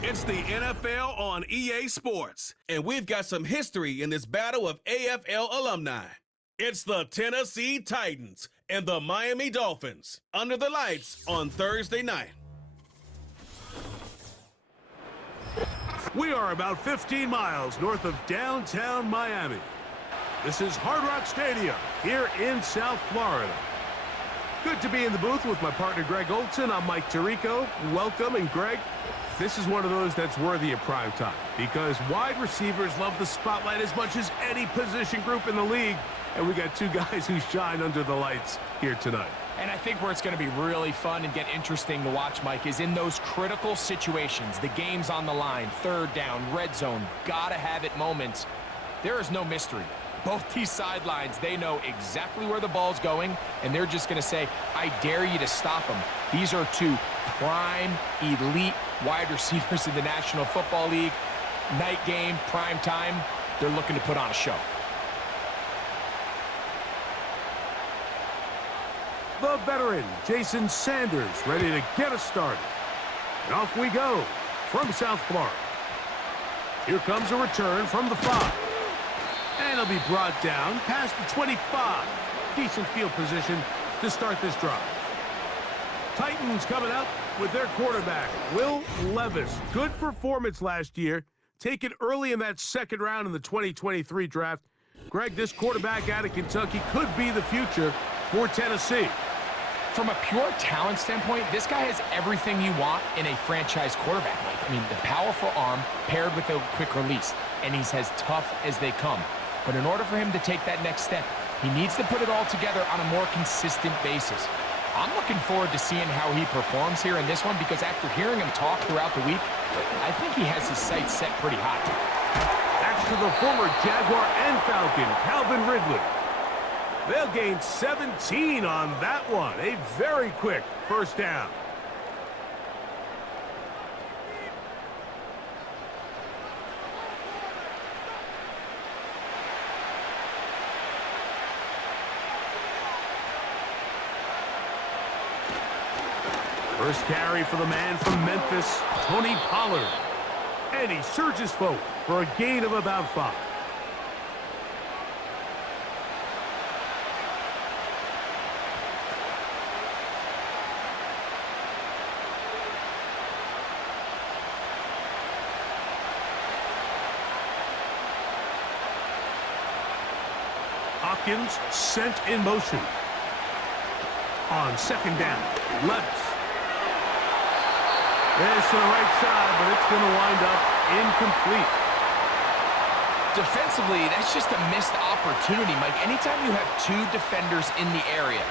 It's the NFL on EA Sports, and we've got some history in this battle of AFL alumni. It's the Tennessee Titans and the Miami Dolphins under the lights on Thursday night. We are about 15 miles north of downtown Miami. This is Hard Rock Stadium here in South Florida. Good to be in the booth with my partner Greg Olson. I'm Mike Tirico. Welcome, and Greg, this is one of those that's worthy of prime time because wide receivers love the spotlight as much as any position group in the league, and we got two guys who shine under the lights here tonight. And I think where it's going to be really fun and get interesting to watch, Mike, is in those critical situations. The game's on the line, third down, red zone, gotta have it moments. There is no mystery. Both these sidelines, they know exactly where the ball's going, and they're just going to say, I dare you to stop them. These are two prime, elite wide receivers in the National Football League. Night game, prime time, they're looking to put on a show. The veteran, Jason Sanders, ready to get us started. And off we go from South Florida. Here comes a return from the 5. And it'll be brought down past the 25. Decent field position to start this drive. Titans coming out with their quarterback, Will Levis. Good performance last year. Taken early in that second round in the 2023 draft. Greg, this quarterback out of Kentucky could be the future for Tennessee. From a pure talent standpoint, this guy has everything you want in a franchise quarterback. Like, I mean, the powerful arm paired with a quick release, and he's as tough as they come. But in order for him to take that next step, he needs to put it all together on a more consistent basis. I'm looking forward to seeing how he performs here in this one because after hearing him talk throughout the week, I think he has his sights set pretty high. That's to the former Jaguar and Falcon, Calvin Ridley. They'll gain 17 on that one. A very quick first down. First carry for the man from Memphis, Tony Pollard. And he surges forward for a gain of about 5. Hopkins sent in motion. On second down, Levis. It's to the right side, but it's going to wind up incomplete. Defensively, that's just a missed opportunity, Mike. Anytime you have two defenders in the area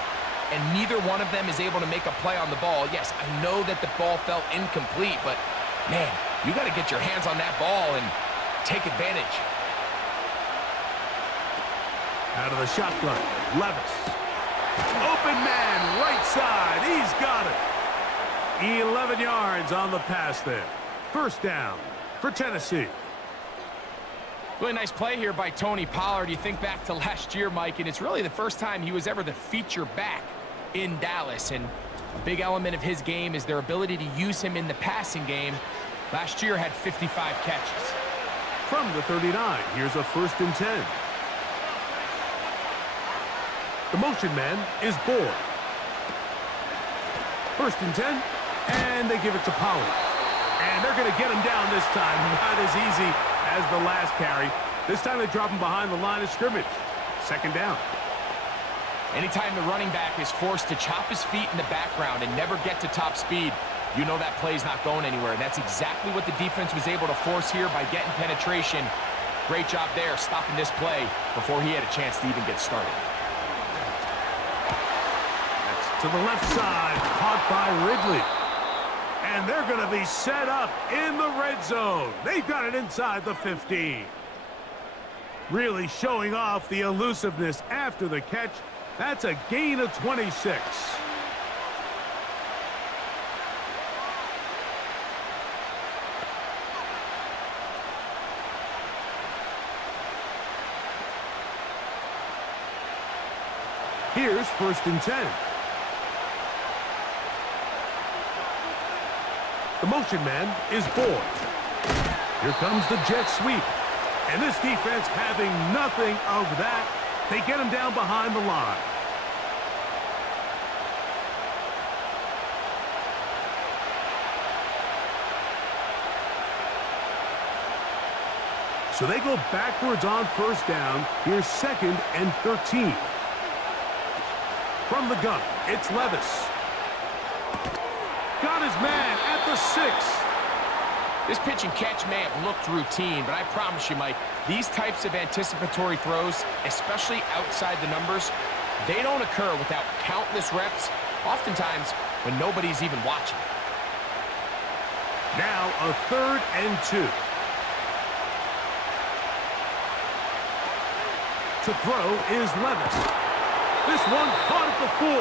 and neither one of them is able to make a play on the ball, yes, I know that the ball felt incomplete, but, man, you got to get your hands on that ball and take advantage. Out of the shotgun, Levis. Open man, right side. He's got it. 11 yards on the pass there. First down for Tennessee. Really nice play here by Tony Pollard. You think back to last year, Mike, and it's really the first time he was ever the feature back in Dallas. And a big element of his game is their ability to use him in the passing game. Last year had 55 catches. From the 39, here's a 1st and 10. The motion man is Boyd. 1st and 10, and they give it to Pollard. And they're going to get him down this time. Not as easy as the last carry. This time they drop him behind the line of scrimmage. Second down. Anytime the running back is forced to chop his feet in the background and never get to top speed, you know that play's not going anywhere. And that's exactly what the defense was able to force here by getting penetration. Great job there, stopping this play before he had a chance to even get started. To the left side, caught by Ridley. And they're going to be set up in the red zone. They've got it inside the 15. Really showing off the elusiveness after the catch. That's a gain of 26. Here's 1st and 10. The motion man is Boyd. Here comes the jet sweep. And this defense having nothing of that. They get him down behind the line. So they go backwards on first down. Here's 2nd and 13. From the gun, it's Levis. Got his man at the 6. This pitch and catch may have looked routine, but I promise you, Mike, these types of anticipatory throws, especially outside the numbers, they don't occur without countless reps, oftentimes when nobody's even watching. Now a 3rd and 2. To throw is Levis. This one caught at the 4.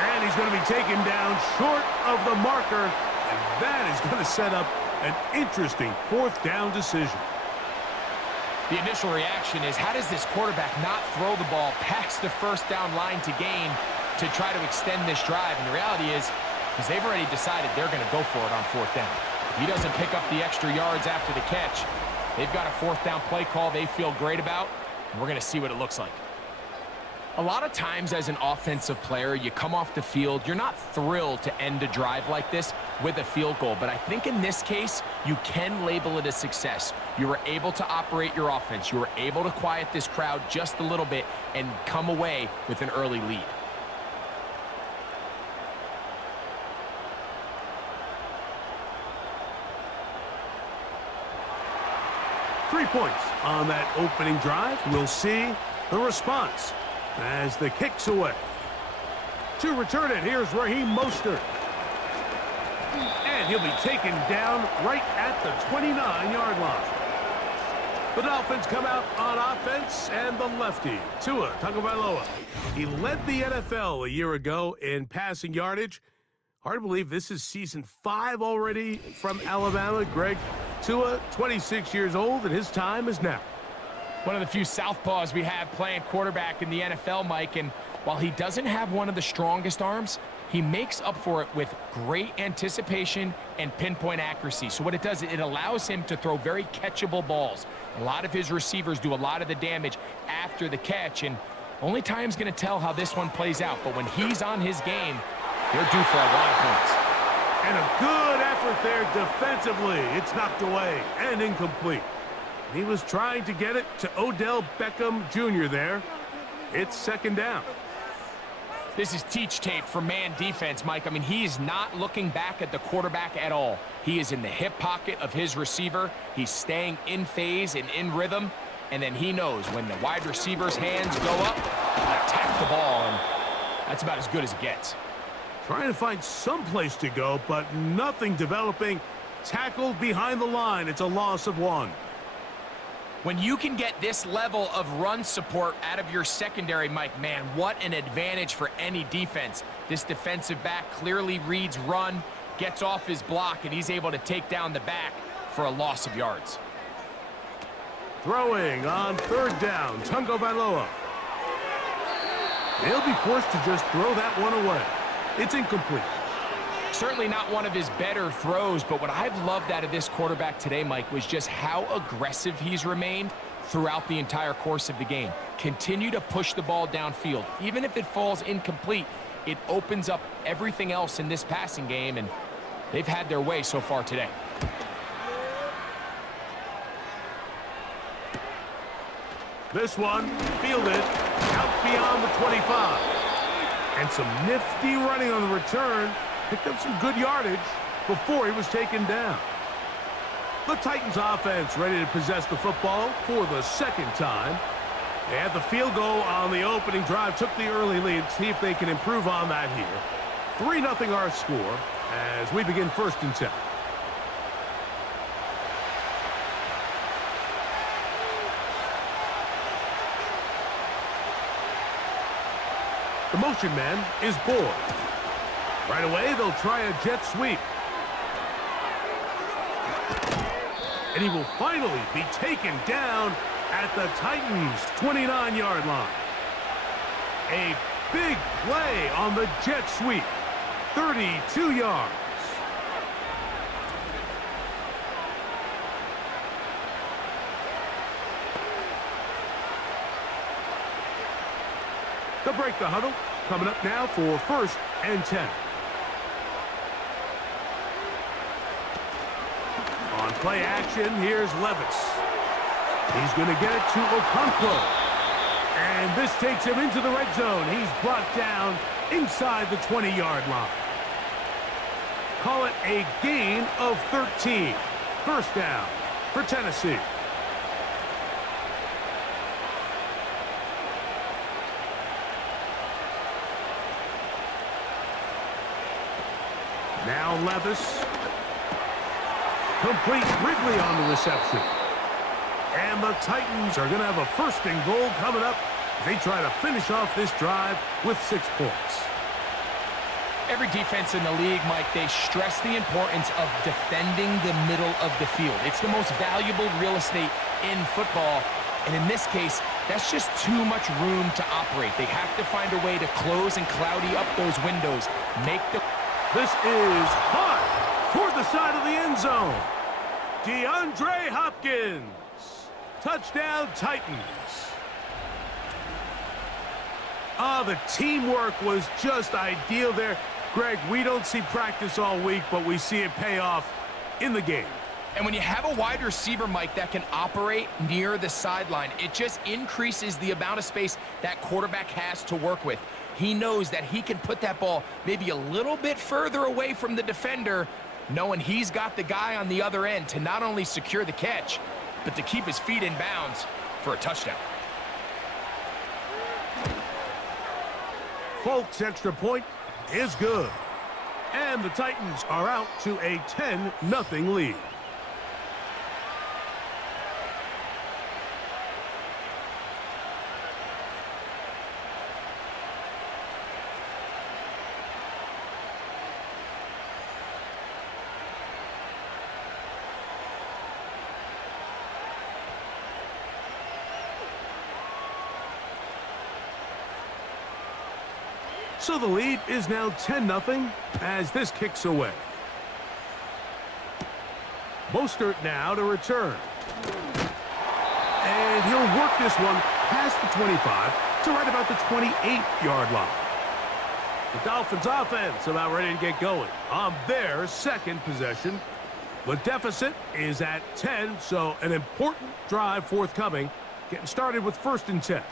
And he's going to be taken down short of the marker. And that is going to set up an interesting 4th down decision. The initial reaction is, how does this quarterback not throw the ball past the first down line to gain to try to extend this drive? And the reality is, because they've already decided they're going to go for it on 4th down. If he doesn't pick up the extra yards after the catch, they've got a 4th down play call they feel great about. We're going to see what it looks like. A lot of times as an offensive player, you come off the field, you're not thrilled to end a drive like this with a field goal. But I think in this case, you can label it a success. You were able to operate your offense. You were able to quiet this crowd just a little bit and come away with an early lead. Three points on that opening drive. We'll see the response as the kick's away. To return it, here's Raheem Mostert. And he'll be taken down right at the 29-yard line. The Dolphins come out on offense, and the lefty, Tua Tagovailoa. He led the NFL a year ago in passing yardage. Hard to believe this is season 5 already from Alabama. Greg, Tua, 26 years old, and his time is now. One of the few southpaws we have playing quarterback in the NFL, Mike, and while he doesn't have one of the strongest arms, he makes up for it with great anticipation and pinpoint accuracy. So what it does, it allows him to throw very catchable balls. A lot of his receivers do a lot of the damage after the catch, and only time's going to tell how this one plays out. But when he's on his game, they're due for a lot of points. And a good effort there defensively. It's knocked away and incomplete. He was trying to get it to Odell Beckham Jr. there. It's 2nd down. This is teach tape for man defense, Mike. I mean, he is not looking back at the quarterback at all. He is in the hip pocket of his receiver. He's staying in phase and in rhythm. And then he knows when the wide receiver's hands go up, attack the ball. And that's about as good as it gets. Trying to find some place to go, but nothing developing. Tackled behind the line. It's a loss of 1. When you can get this level of run support out of your secondary, Mike, man, what an advantage for any defense. This defensive back clearly reads run, gets off his block, and he's able to take down the back for a loss of yards. Throwing on 3rd down, Tagovailoa. He'll be forced to just throw that one away. It's incomplete. Certainly not one of his better throws, but what I've loved out of this quarterback today, Mike, was just how aggressive he's remained throughout the entire course of the game. Continue to push the ball downfield. Even if it falls incomplete, it opens up everything else in this passing game, and they've had their way so far today. This one fielded out beyond the 25. And some nifty running on the return. Picked up some good yardage before he was taken down. The Titans offense ready to possess the football for the 2nd time. They had the field goal on the opening drive, took the early lead. See if they can improve on that here. 3-0 our score as we begin 1st and 10. The motion man is Boyd. Right away, they'll try a jet sweep. And he will finally be taken down at the Titans' 29-yard line. A big play on the jet sweep. 32 yards. They'll break the huddle. Coming up now for 1st and 10. On play action, here's Levis. He's going to get it to Okonkwo. And this takes him into the red zone. He's brought down inside the 20-yard line. Call it a gain of 13. 1st down for Tennessee. Now Levis. Complete Wrigley on the reception. And the Titans are going to have a 1st and goal coming up. They try to finish off this drive with 6 points. Every defense in the league, Mike, they stress the importance of defending the middle of the field. It's the most valuable real estate in football. And in this case, that's just too much room to operate. They have to find a way to close and cloudy up those windows. This is caught toward the side of the end zone. DeAndre Hopkins. Touchdown, Titans. The teamwork was just ideal there. Greg, we don't see practice all week, but we see it pay off in the game. And when you have a wide receiver, Mike, that can operate near the sideline, it just increases the amount of space that quarterback has to work with. He knows that he can put that ball maybe a little bit further away from the defender, knowing he's got the guy on the other end to not only secure the catch, but to keep his feet in bounds for a touchdown. Folks' extra point is good. And the Titans are out to a 10-0 lead. So the lead is now 10-0 as this kicks away. Mostert now to return. And he'll work this one past the 25 to right about the 28-yard line. The Dolphins offense about ready to get going on their 2nd possession. The deficit is at 10, so an important drive forthcoming. Getting started with 1st and 10.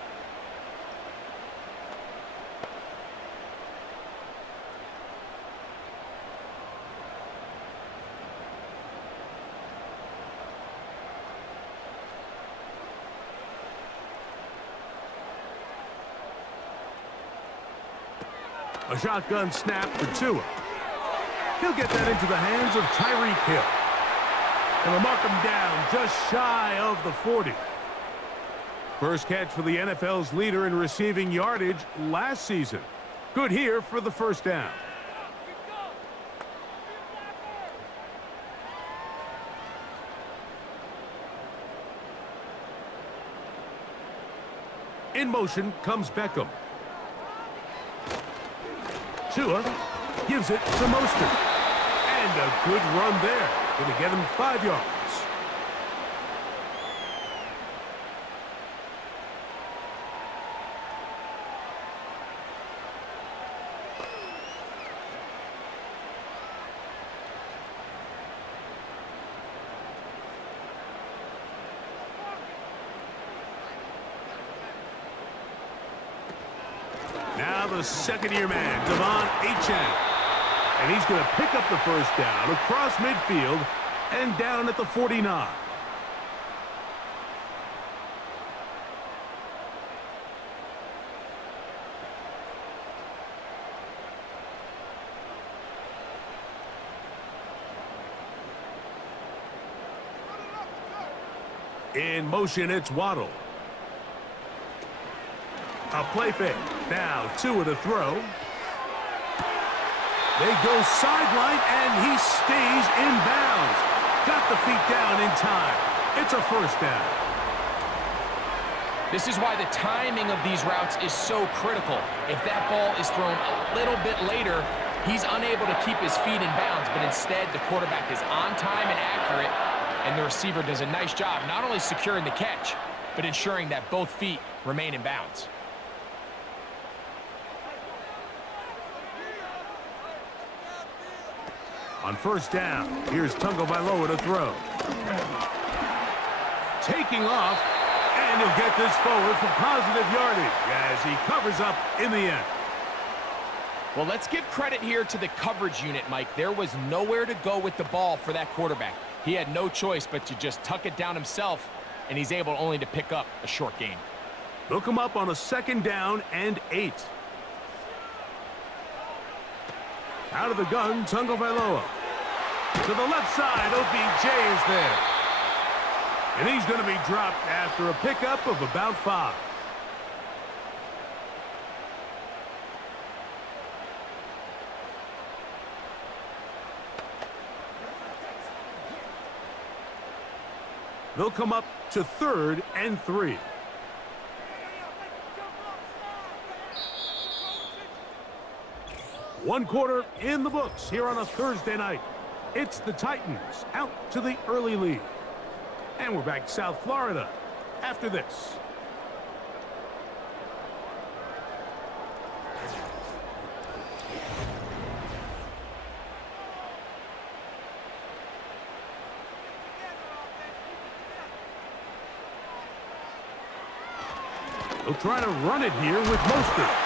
A shotgun snap for Tua. He'll get that into the hands of Tyreek Hill. And they'll mark him down just shy of the 40. First catch for the NFL's leader in receiving yardage last season. Good here for the 1st down. In motion comes Beckham. Tua gives it to Mostert. And a good run there. Going to get him 5 yards. Now the 2nd-year man, Devon Achane. And he's going to pick up the 1st down across midfield and down at the 49. In motion, it's Waddle. A play fake. Now Tua to throw. They go sideline, and he stays in bounds. Got the feet down in time. It's a 1st down. This is why the timing of these routes is so critical. If that ball is thrown a little bit later, he's unable to keep his feet in bounds, but instead the quarterback is on time and accurate, and the receiver does a nice job not only securing the catch, but ensuring that both feet remain in bounds. On first down, here's Tagovailoa to throw. Taking off, and he'll get this forward for positive yardage as he covers up in the end. Well, let's give credit here to the coverage unit, Mike. There was nowhere to go with the ball for that quarterback. He had no choice but to just tuck it down himself, and he's able only to pick up a short gain. They'll come up on a 2nd down and 8. Out of the gun, Tagovailoa. To the left side, OBJ is there. And he's going to be dropped after a pickup of about 5. They'll come up to 3rd and 3. One quarter in the books here on a Thursday night. It's the Titans out to the early lead. And we're back to South Florida after this. They'll try to run it here with Mostert.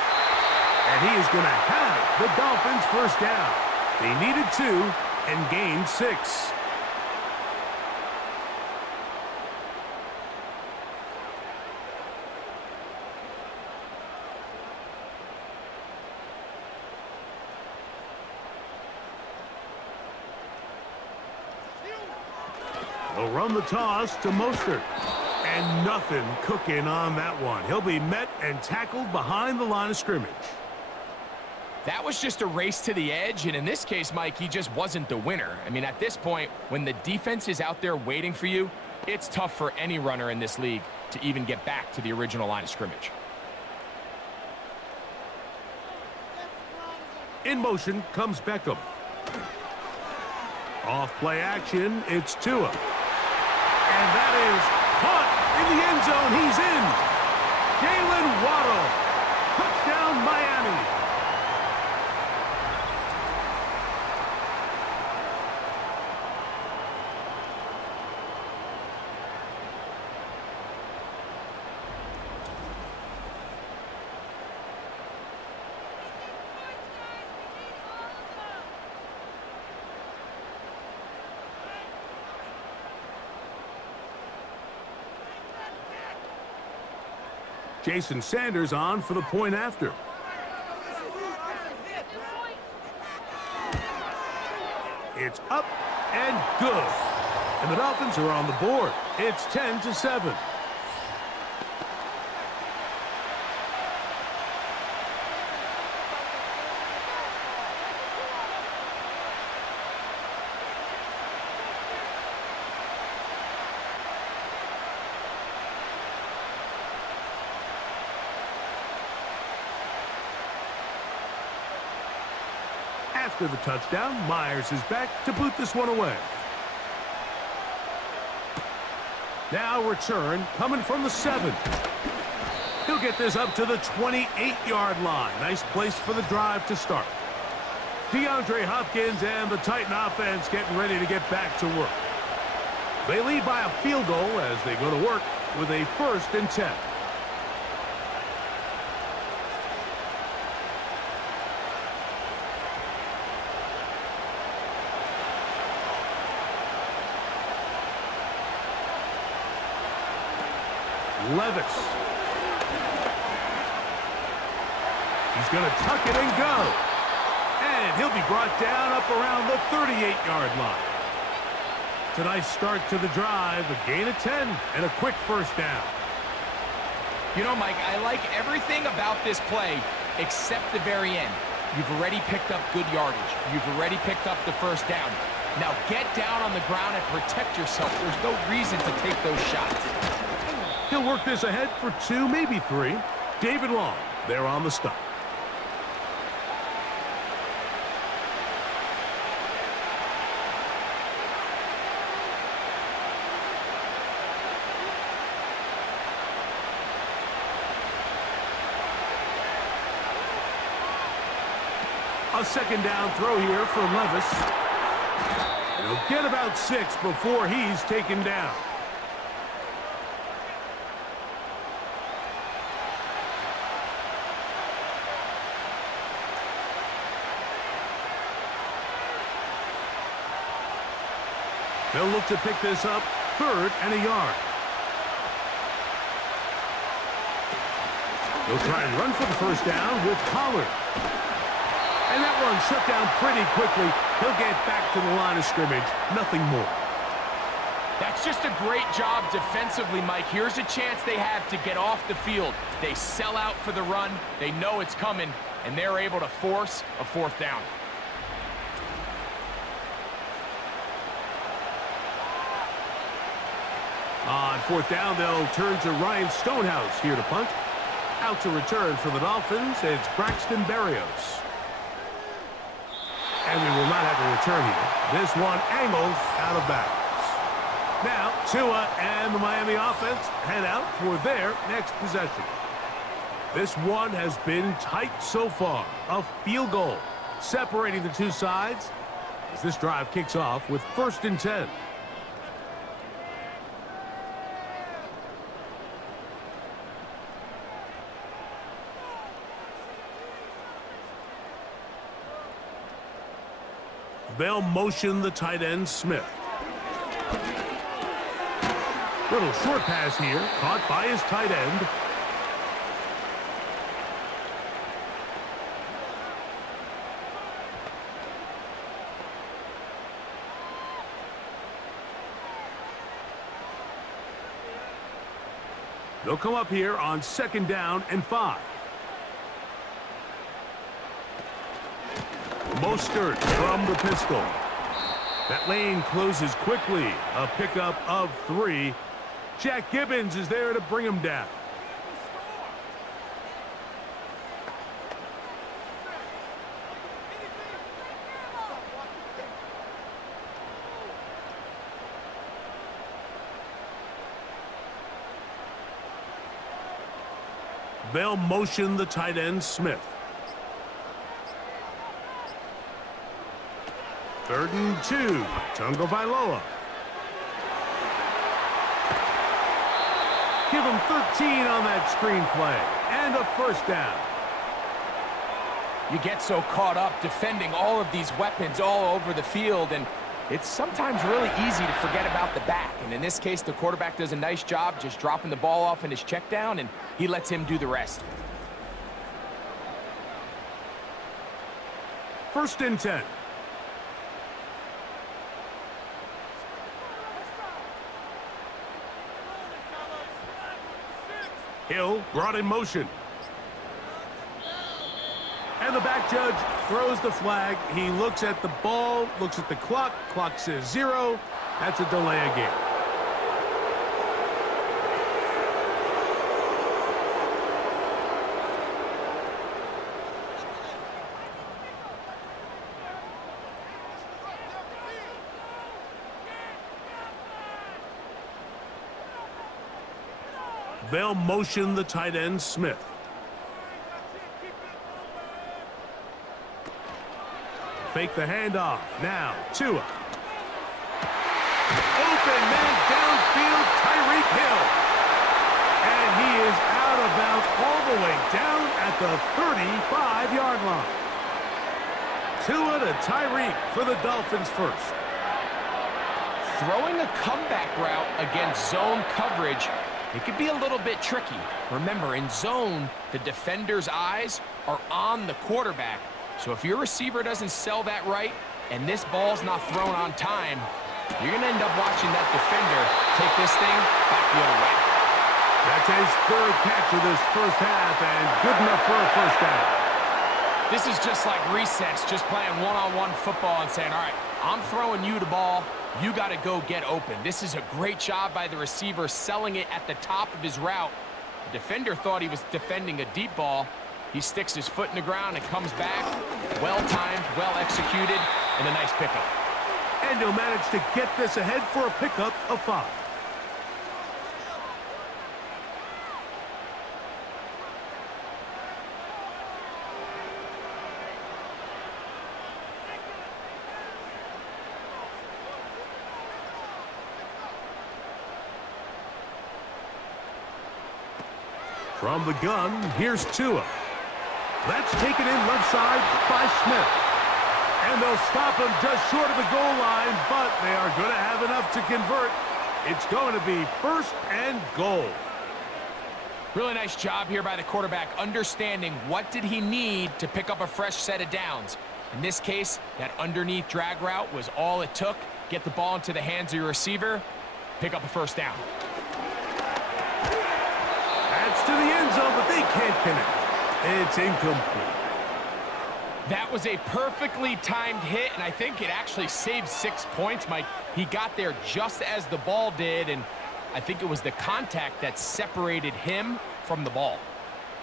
And he is going to have the Dolphins first down. They needed 2 and gained 6. They'll run the toss to Mostert. And nothing cooking on that one. He'll be met and tackled behind the line of scrimmage. That was just a race to the edge, and in this case, Mike, he just wasn't the winner. I mean, at this point, when the defense is out there waiting for you, it's tough for any runner in this league to even get back to the original line of scrimmage. In motion comes Beckham. Off play action, it's Tua. And that is caught in the end zone. He's in. Jalen Waddle. Touchdown, Miami. Jason Sanders on for the point after. It's up and good. And the Dolphins are on the board. It's 10-7. After the touchdown, Myers is back to boot this one away. Now return coming from the 7. He'll get this up to the 28-yard line. Nice place for the drive to start. DeAndre Hopkins and the Titan offense getting ready to get back to work. They lead by a field goal as they go to work with a 1st and 10. Levis. He's going to tuck it and go. And he'll be brought down up around the 38-yard line. It's a nice start to the drive, a gain of 10, and a quick first down. You know, Mike, I like everything about this play except the very end. You've already picked up good yardage. You've already picked up the first down. Now get down on the ground and protect yourself. There's no reason to take those shots. He'll work this ahead for 2, maybe 3. David Long, there on the stop. A 2nd down throw here for Levis. He'll get about 6 before he's taken down. They'll look to pick this up, 3rd and a yard. They'll try and run for the first down with Pollard. And that run shut down pretty quickly. He'll get back to the line of scrimmage, nothing more. That's just a great job defensively, Mike. Here's a chance they have to get off the field. They sell out for the run, they know it's coming, and they're able to force a 4th down. On 4th down, they'll turn to Ryan Stonehouse here to punt. Out to return for the Dolphins, it's Braxton Berrios. And we will not have a return here. This one angled out of bounds. Now, Tua and the Miami offense head out for their next possession. This one has been tight so far. A field goal separating the two sides as this drive kicks off with 1st and 10. They'll motion the tight end, Smith. Little short pass here, caught by his tight end. They'll come up here on 2nd down and 5. Mostert from the pistol. That lane closes quickly. A pickup of 3. Jack Gibbons is there to bring him down. They'll motion the tight end, Smith. 3rd and 2, Tunga Vailoa. Give him 13 on that screen play, and a 1st down. You get so caught up defending all of these weapons all over the field, and it's sometimes really easy to forget about the back. And in this case, the quarterback does a nice job just dropping the ball off in his check down, and he lets him do the rest. 1st and 10. Hill brought in motion. And the back judge throws the flag. He looks at the ball, looks at the clock. Clock says 0. That's a delay of game. They'll motion the tight end, Smith. Fake the handoff. Now, Tua. Open man downfield, Tyreek Hill. And he is out of bounds all the way down at the 35-yard line. Tua to Tyreek for the Dolphins first. Throwing a comeback route against zone coverage, it could be a little bit tricky. Remember, in zone, the defender's eyes are on the quarterback. So if your receiver doesn't sell that right and this ball's not thrown on time, you're going to end up watching that defender take this thing back the other way. That's his 3rd catch of this first half and good enough for a 1st down. This is just like recess, just playing one-on-one football and saying, all right, I'm throwing you the ball. You got to go get open. This is a great job by the receiver selling it at the top of his route. The defender thought he was defending a deep ball. He sticks his foot in the ground and comes back. Well-timed, well-executed, and a nice pickup. And he'll manage to get this ahead for a pickup of 5. From the gun, here's Tua. That's taken in left side by Smith. And they'll stop him just short of the goal line, but they are going to have enough to convert. It's going to be 1st and goal. Really nice job here by the quarterback, understanding what did he need to pick up a fresh set of downs. In this case, that underneath drag route was all it took. Get the ball into the hands of your receiver, pick up a 1st down. That's to the end zone, but they can't connect. It's incomplete. That was a perfectly timed hit, and I think it actually saved 6 points, Mike. He got there just as the ball did, and I think it was the contact that separated him from the ball.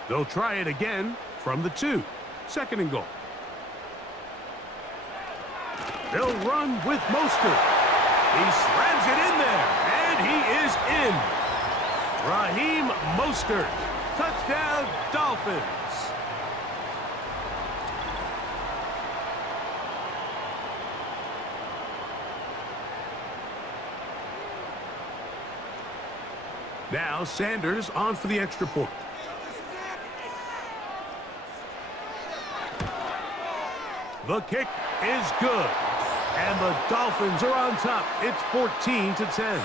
They'll try it again from the 2. 2nd and goal. They'll run with Mostert. He slams it in there, and he is in. Raheem Mostert. Touchdown, Dolphins. Now Sanders on for the extra point. The kick is good. And the Dolphins are on top. It's 14-10.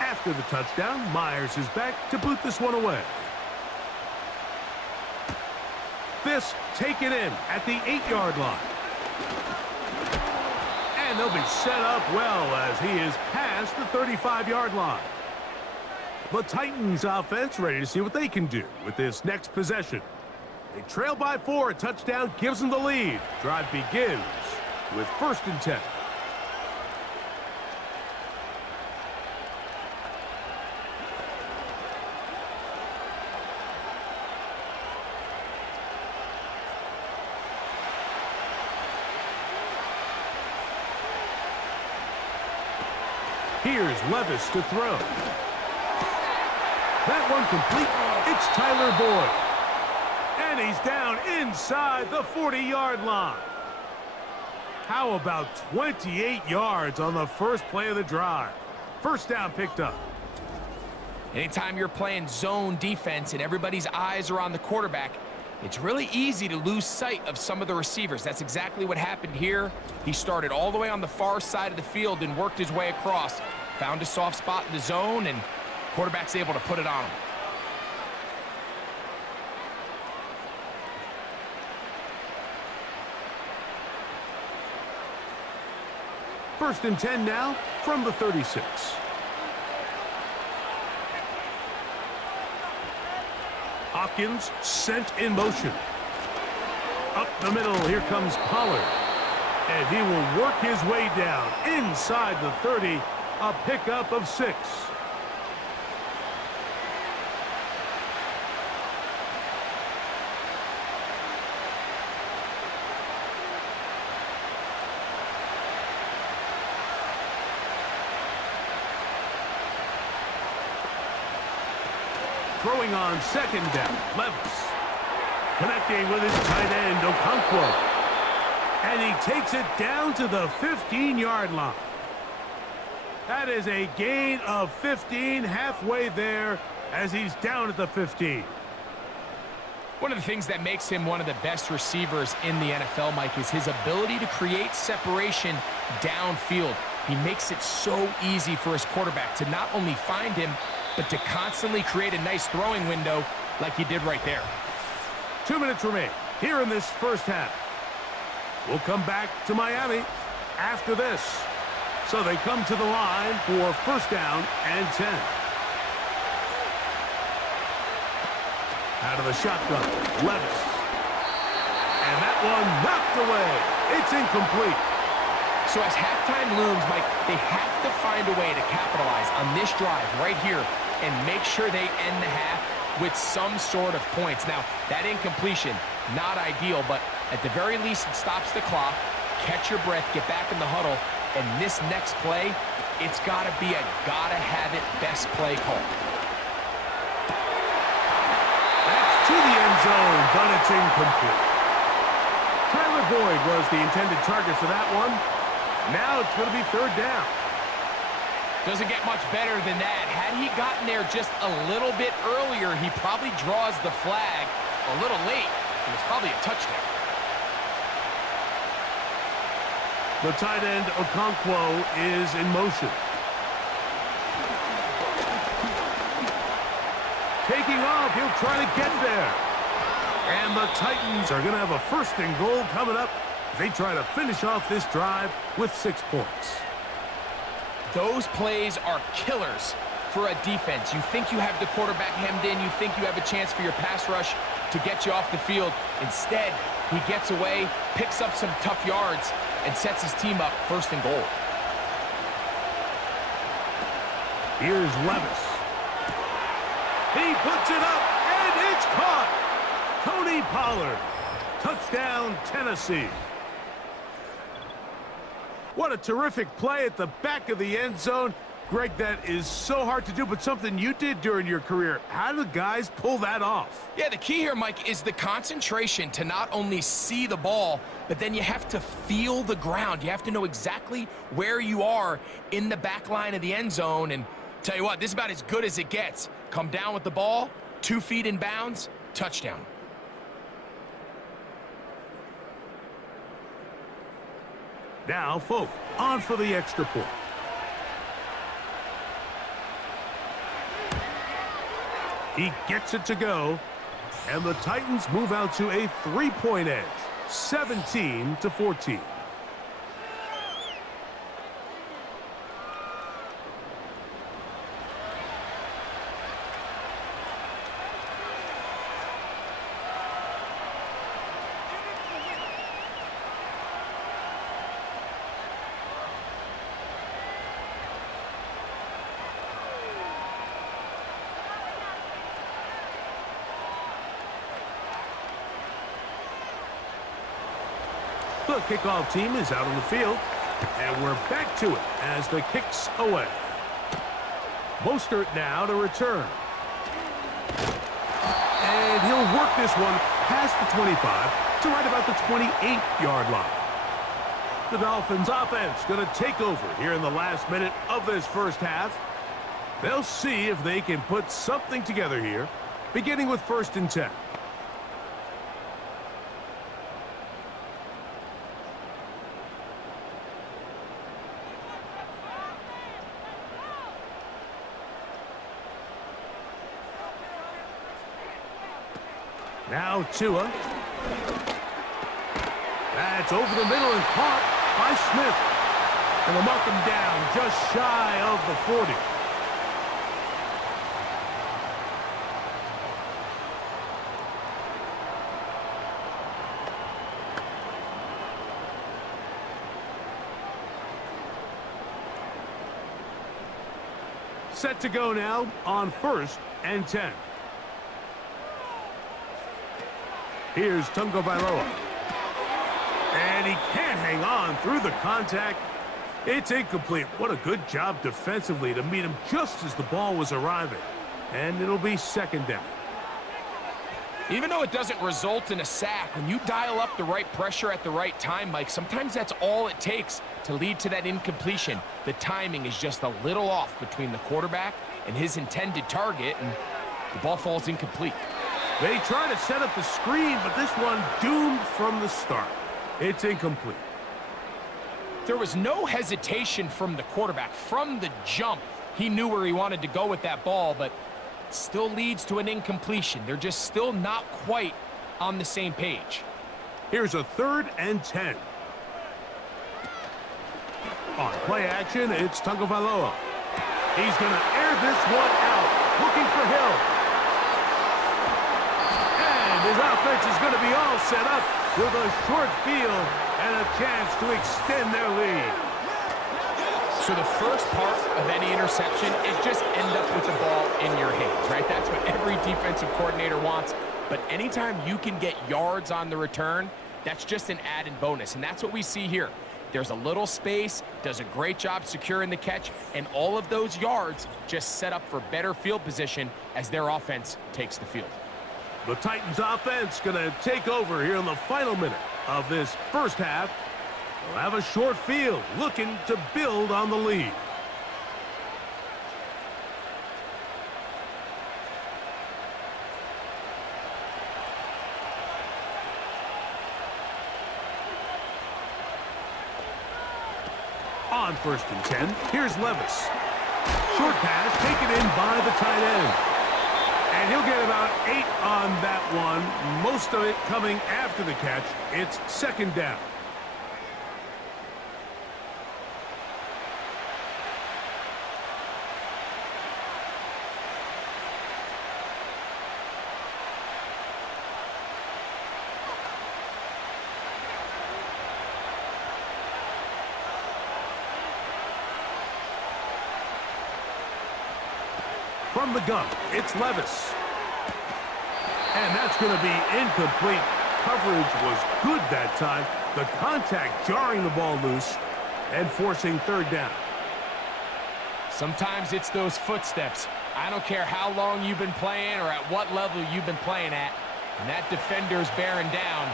After the touchdown, Myers is back to boot this one away. This taken in at the 8-yard line. And they'll be set up well as he is past the 35-yard line. The Titans offense ready to see what they can do with this next possession. They trail by 4. A touchdown gives them the lead. Drive begins with 1st and 10. Here's Levis to throw. That one complete. It's Tyler Boyd. And he's down inside the 40-yard line. How about 28 yards on the first play of the drive? 1st down picked up. Anytime you're playing zone defense and everybody's eyes are on the quarterback, it's really easy to lose sight of some of the receivers. That's exactly what happened here. He started all the way on the far side of the field and worked his way across. Found a soft spot in the zone, and quarterback's able to put it on him. First and 10 now from the 36. Hopkins sent in motion. Up the middle, here comes Pollard. And he will work his way down inside the 30, a pickup of 6. Throwing on 2nd down, Levis. Connecting with his tight end, Okonkwo. And he takes it down to the 15-yard line. That is a gain of 15, halfway there as he's down at the 15. One of the things that makes him one of the best receivers in the NFL, Mike, is his ability to create separation downfield. He makes it so easy for his quarterback to not only find him, but to constantly create a nice throwing window like he did right there. 2 minutes remain here in this first half. We'll come back to Miami after this. So they come to the line for 1st down and 10. Out of the shotgun, Levis. And that one knocked away. It's incomplete. So as halftime looms, Mike, they have to find a way to capitalize on this drive right here and make sure they end the half with some sort of points. Now, that incompletion, not ideal, but at the very least, it stops the clock. Catch your breath, get back in the huddle, and this next play, it's got to be a gotta-have-it best play call. That's to the end zone, but it's incomplete. Tyler Boyd was the intended target for that one. Now it's going to be third down. Doesn't get much better than that. Had he gotten there just a little bit earlier, he probably draws the flag a little late, and it's probably a touchdown. The tight end, Okonkwo, is in motion. Taking off, he'll try to get there. And the Titans are going to have a first and goal coming up. They try to finish off this drive with 6 points. Those plays are killers for a defense. You think you have the quarterback hemmed in. You think you have a chance for your pass rush to get you off the field. Instead, he gets away, picks up some tough yards, and sets his team up first and goal. Here's Levis. He puts it up, and it's caught. Tony Pollard. Touchdown, Tennessee. What a terrific play at the back of the end zone. Greg, that is so hard to do, but something you did during your career. How do the guys pull that off? Yeah, the key here, Mike, is the concentration to not only see the ball, but then you have to feel the ground. You have to know exactly where you are in the back line of the end zone. And tell you what, this is about as good as it gets. Come down with the ball, 2 feet in bounds, touchdown. Now, Folk, on for the extra point. He gets it to go, and the Titans move out to a 3-point edge, 17-14. The kickoff team is out on the field, and we're back to it as the kick's away. Mostert now to return. And he'll work this one past the 25 to right about the 28-yard line. The Dolphins offense going to take over here in the last minute of this first half. They'll see if they can put something together here, beginning with 1st and 10. Now Tua. That's over the middle and caught by Smith. And they'll mark him down just shy of the 40. Set to go now on 1st and 10. Here's Tungo Bailoa. And he can't hang on through the contact. It's incomplete. What a good job defensively to meet him just as the ball was arriving. And it'll be 2nd down. Even though it doesn't result in a sack, when you dial up the right pressure at the right time, Mike, sometimes that's all it takes to lead to that incompletion. The timing is just a little off between the quarterback and his intended target, and the ball falls incomplete. They try to set up the screen, but this one doomed from the start. It's incomplete. There was no hesitation from the quarterback. From the jump, he knew where he wanted to go with that ball, but still leads to an incompletion. They're just still not quite on the same page. Here's a 3rd and 10. On play action, it's Tagovailoa. He's going to air this one out, looking for Hill. His offense is going to be all set up with a short field and a chance to extend their lead. So the first part of any interception is just end up with the ball in your hands, right? That's what every defensive coordinator wants. But anytime you can get yards on the return, that's just an added bonus. And that's what we see here. There's a little space, does a great job securing the catch, and all of those yards just set up for better field position as their offense takes the field. The Titans offense going to take over here in the final minute of this first half. They'll have a short field, looking to build on the lead. On 1st and 10, here's Levis. Short pass taken in by the tight end. And he'll get about 8 on that one, most of it coming after the catch. It's 2nd down. From the gun, it's Levis. And that's going to be incomplete. Coverage was good that time. The contact jarring the ball loose and forcing 3rd down. Sometimes it's those footsteps. I don't care how long you've been playing or at what level you've been playing at. When that defender's bearing down,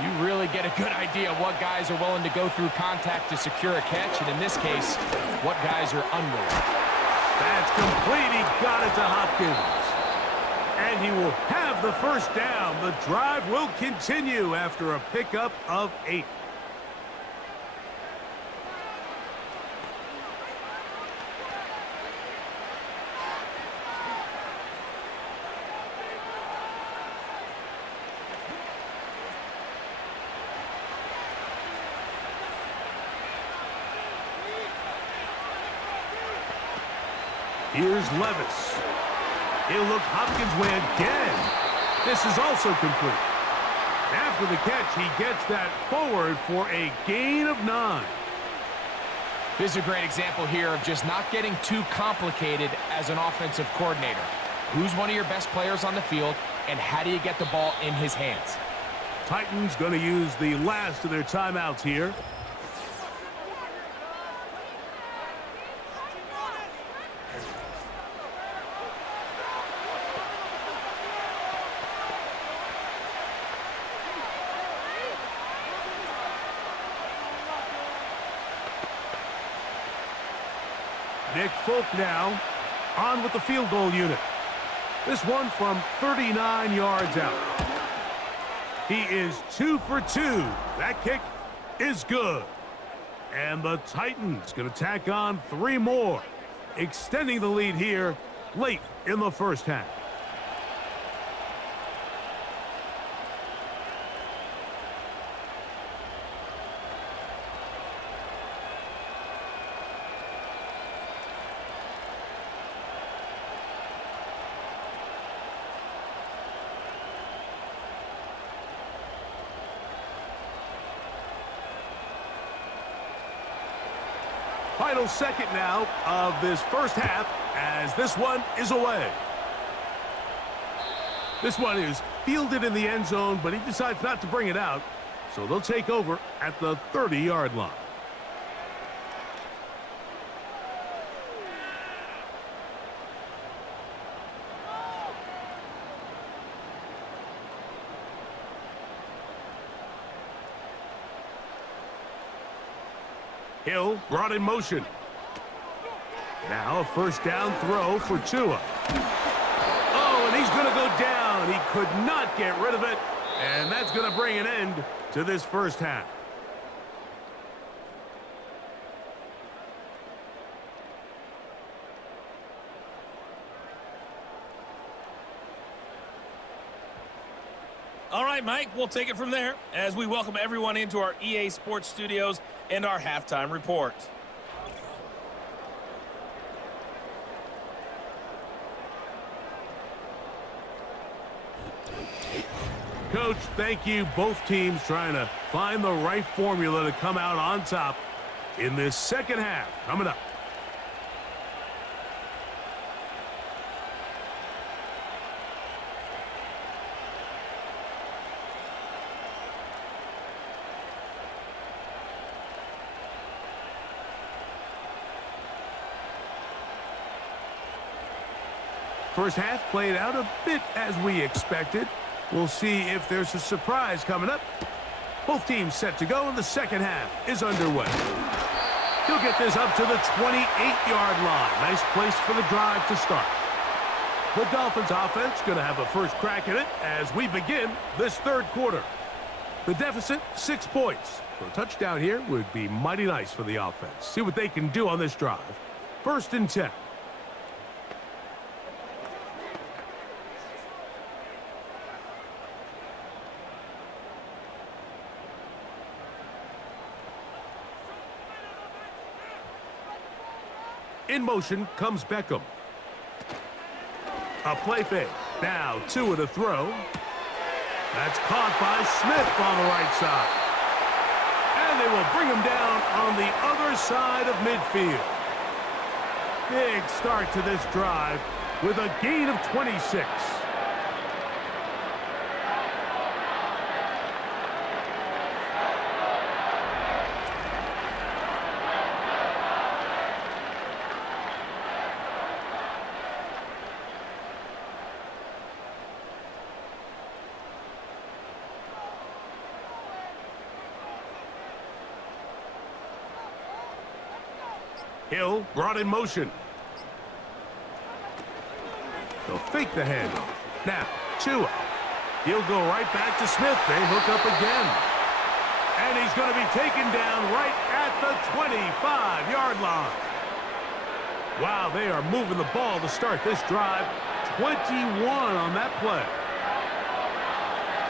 you really get a good idea of what guys are willing to go through contact to secure a catch, and in this case, what guys are unwilling. That's complete. He got it to Hopkins. And he will have the 1st down. The drive will continue after a pickup of 8. Here's Levis. He'll look Hopkins' way again. This is also complete. After the catch, he gets that forward for a gain of 9. This is a great example here of just not getting too complicated as an offensive coordinator. Who's one of your best players on the field, and how do you get the ball in his hands? Titans going to use the last of their timeouts here. Nick Folk now on with the field goal unit. This one from 39 yards out. He is 2 for 2. That kick is good. And the Titans going to tack on 3 more, extending the lead here late in the first half. Final second now of this first half as this one is away. This one is fielded in the end zone, but he decides not to bring it out, so they'll take over at the 30-yard line. Hill brought in motion. Now a 1st down throw for Tua. Oh, and he's going to go down. He could not get rid of it, and that's going to bring an end to this first half. All right, Mike, we'll take it from there as we welcome everyone into our EA Sports Studios and our halftime report. Coach, thank you. Both teams trying to find the right formula to come out on top. in this second half coming up. First half played out a bit as we expected. We'll see if there's a surprise coming up. Both teams set to go, and the second half is underway. He'll get this up to the 28-yard line. Nice place for the drive to start. The Dolphins offense going to have a first crack at it as we begin this third quarter. The deficit, 6 points. So a touchdown here would be mighty nice for the offense. See what they can do on this drive. 1st and 10. In motion comes Beckham. A play fake. Now 2 to throw. That's caught by Smith on the right side. And they will bring him down on the other side of midfield. Big start to this drive with a gain of 26. Hill brought in motion. They'll fake the handoff. Now, Tua. He'll go right back to Smith. They hook up again. And he's going to be taken down right at the 25-yard line. Wow, they are moving the ball to start this drive. 21 on that play.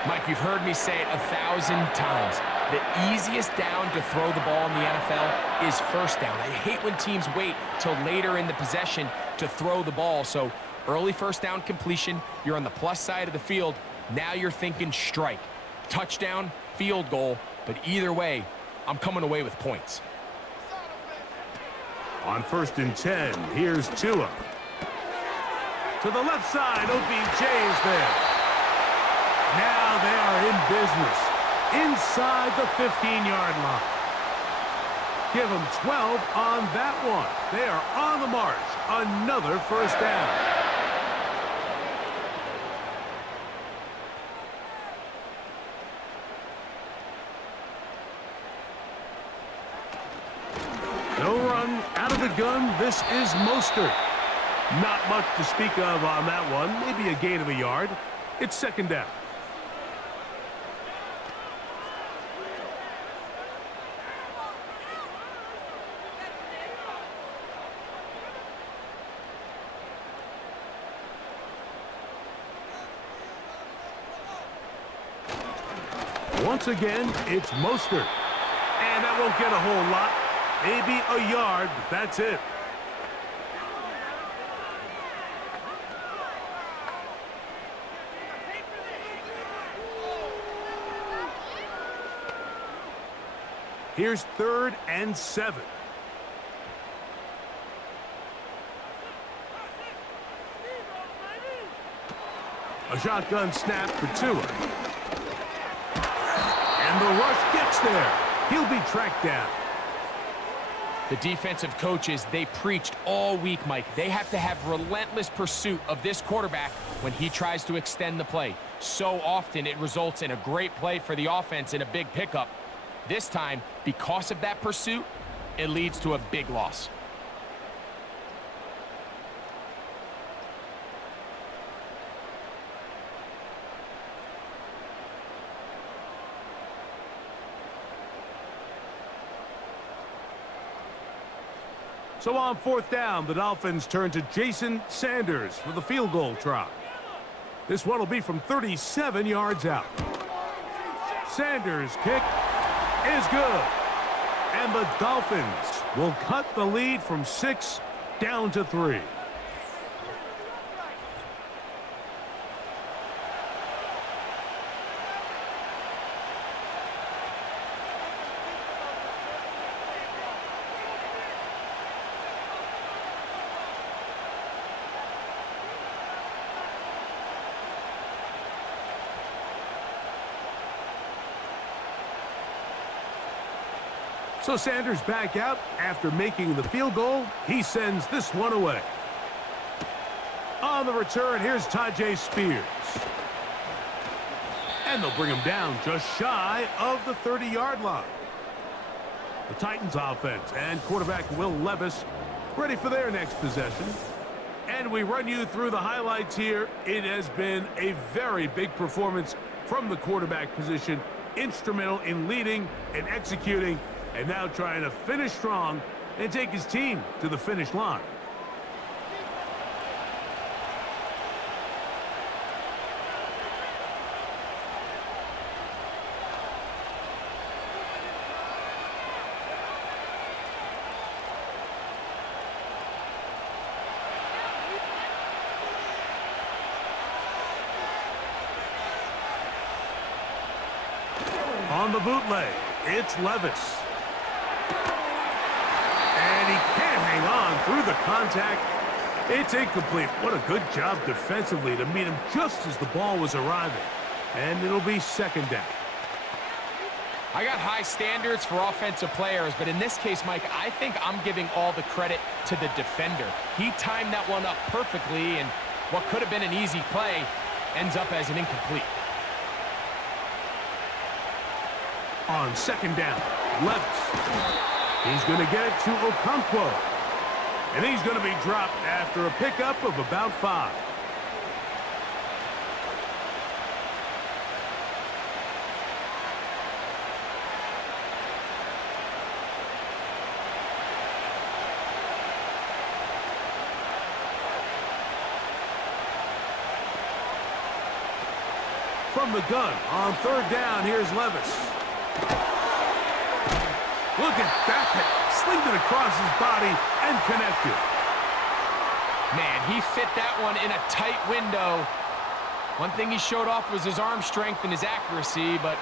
Mike, you've heard me say it 1,000 times. The easiest down to throw the ball in the NFL is first down. I hate when teams wait till later in the possession to throw the ball. So early first down completion, you're on the plus side of the field. Now you're thinking strike. Touchdown, field goal. But either way, I'm coming away with points. On 1st and 10, here's Tua. To the left side, OBJ is there. Now they are in business. Inside the 15-yard line. Give them 12 on that one. They are on the march. Another first down. No run out of the gun. This is Mostert. Not much to speak of on that one. Maybe a gain of a yard. It's 2nd down. Once again, it's Mostert. And that won't get a whole lot. Maybe a yard, but that's it. Here's 3rd and 7. A shotgun snap for Tua. And the rush gets there. He'll be tracked down. The defensive coaches, they preached all week, Mike. They have to have relentless pursuit of this quarterback when he tries to extend the play. So often it results in a great play for the offense and a big pickup. This time, because of that pursuit, it leads to a big loss. So on 4th down, the Dolphins turn to Jason Sanders for the field goal try. This one will be from 37 yards out. Sanders' kick is good. And the Dolphins will cut the lead from 6 down to 3. So Sanders back out after making the field goal. He sends this one away. On the return, here's Tajay Spears. And they'll bring him down just shy of the 30-yard line. The Titans offense and quarterback Will Levis ready for their next possession. And we run you through the highlights here. It has been a very big performance from the quarterback position. Instrumental in leading and executing, and now trying to finish strong and take his team to the finish line. On the bootleg, it's Levis. And he can't hang on through the contact. It's incomplete. What a good job defensively to meet him just as the ball was arriving. And it'll be second down. I got high standards for offensive players, but in this case, Mike, I think I'm giving all the credit to the defender. He timed that one up perfectly, and what could have been an easy play ends up as an incomplete. On second down, Levis. He's going to get it to Okonkwo. And he's going to be dropped after a pickup of about 5. From the gun, on third down, here's Levis. Look at that. Slinged it across his body and connected. Man, he fit that one in a tight window. One thing he showed off was his arm strength and his accuracy, but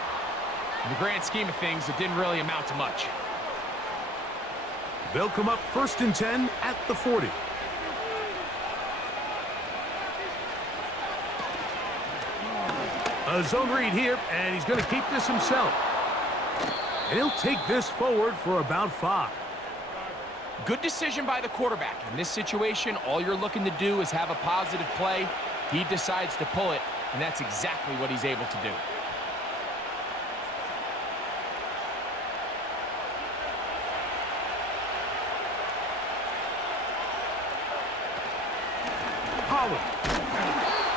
in the grand scheme of things, it didn't really amount to much. They'll come up 1st and 10 at the 40. A zone read here, and he's going to keep this himself. And he'll take this forward for about 5. Good decision by the quarterback. In this situation, all you're looking to do is have a positive play. He decides to pull it, and that's exactly what he's able to do. Holland.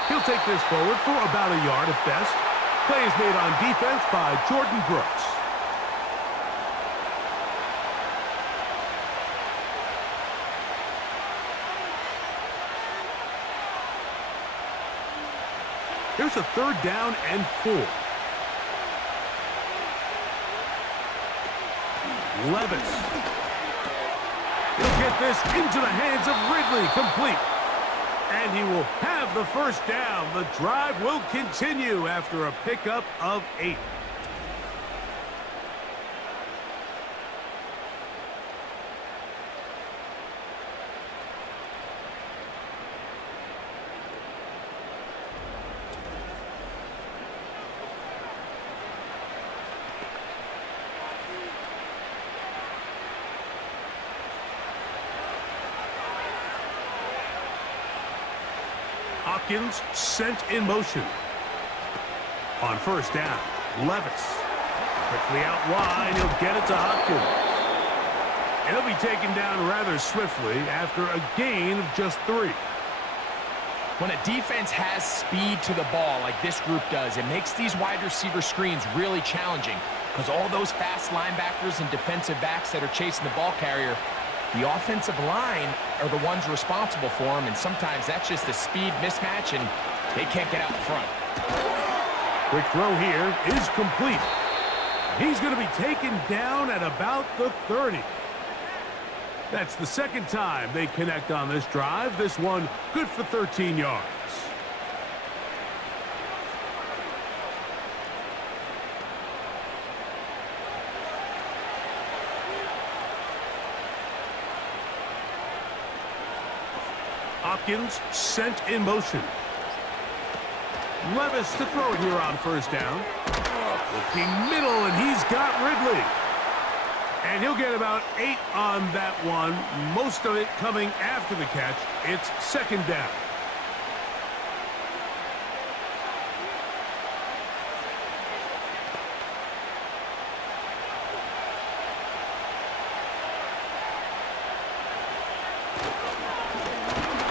He'll take this forward for about a yard at best. Play is made on defense by Jordan Brooks. Here's a 3rd down and 4. Levis. He'll get this into the hands of Ridley, complete. And he will have the first down. The drive will continue after a pickup of 8. Hopkins sent in motion. On 1st down, Levis. Quickly out wide, he'll get it to Hopkins. And he'll be taken down rather swiftly after a gain of just 3. When a defense has speed to the ball like this group does, it makes these wide receiver screens really challenging because all those fast linebackers and defensive backs that are chasing the ball carrier, the offensive line are the ones responsible for them, and sometimes that's just a speed mismatch, and they can't get out in front. Quick throw here is complete. He's going to be taken down at about the 30. That's the second time they connect on this drive. This one good for 13 yards. Hopkins sent in motion. Levis to throw it here on 1st down. Looking middle, and he's got Ridley. And he'll get about 8 on that one, most of it coming after the catch. It's second down.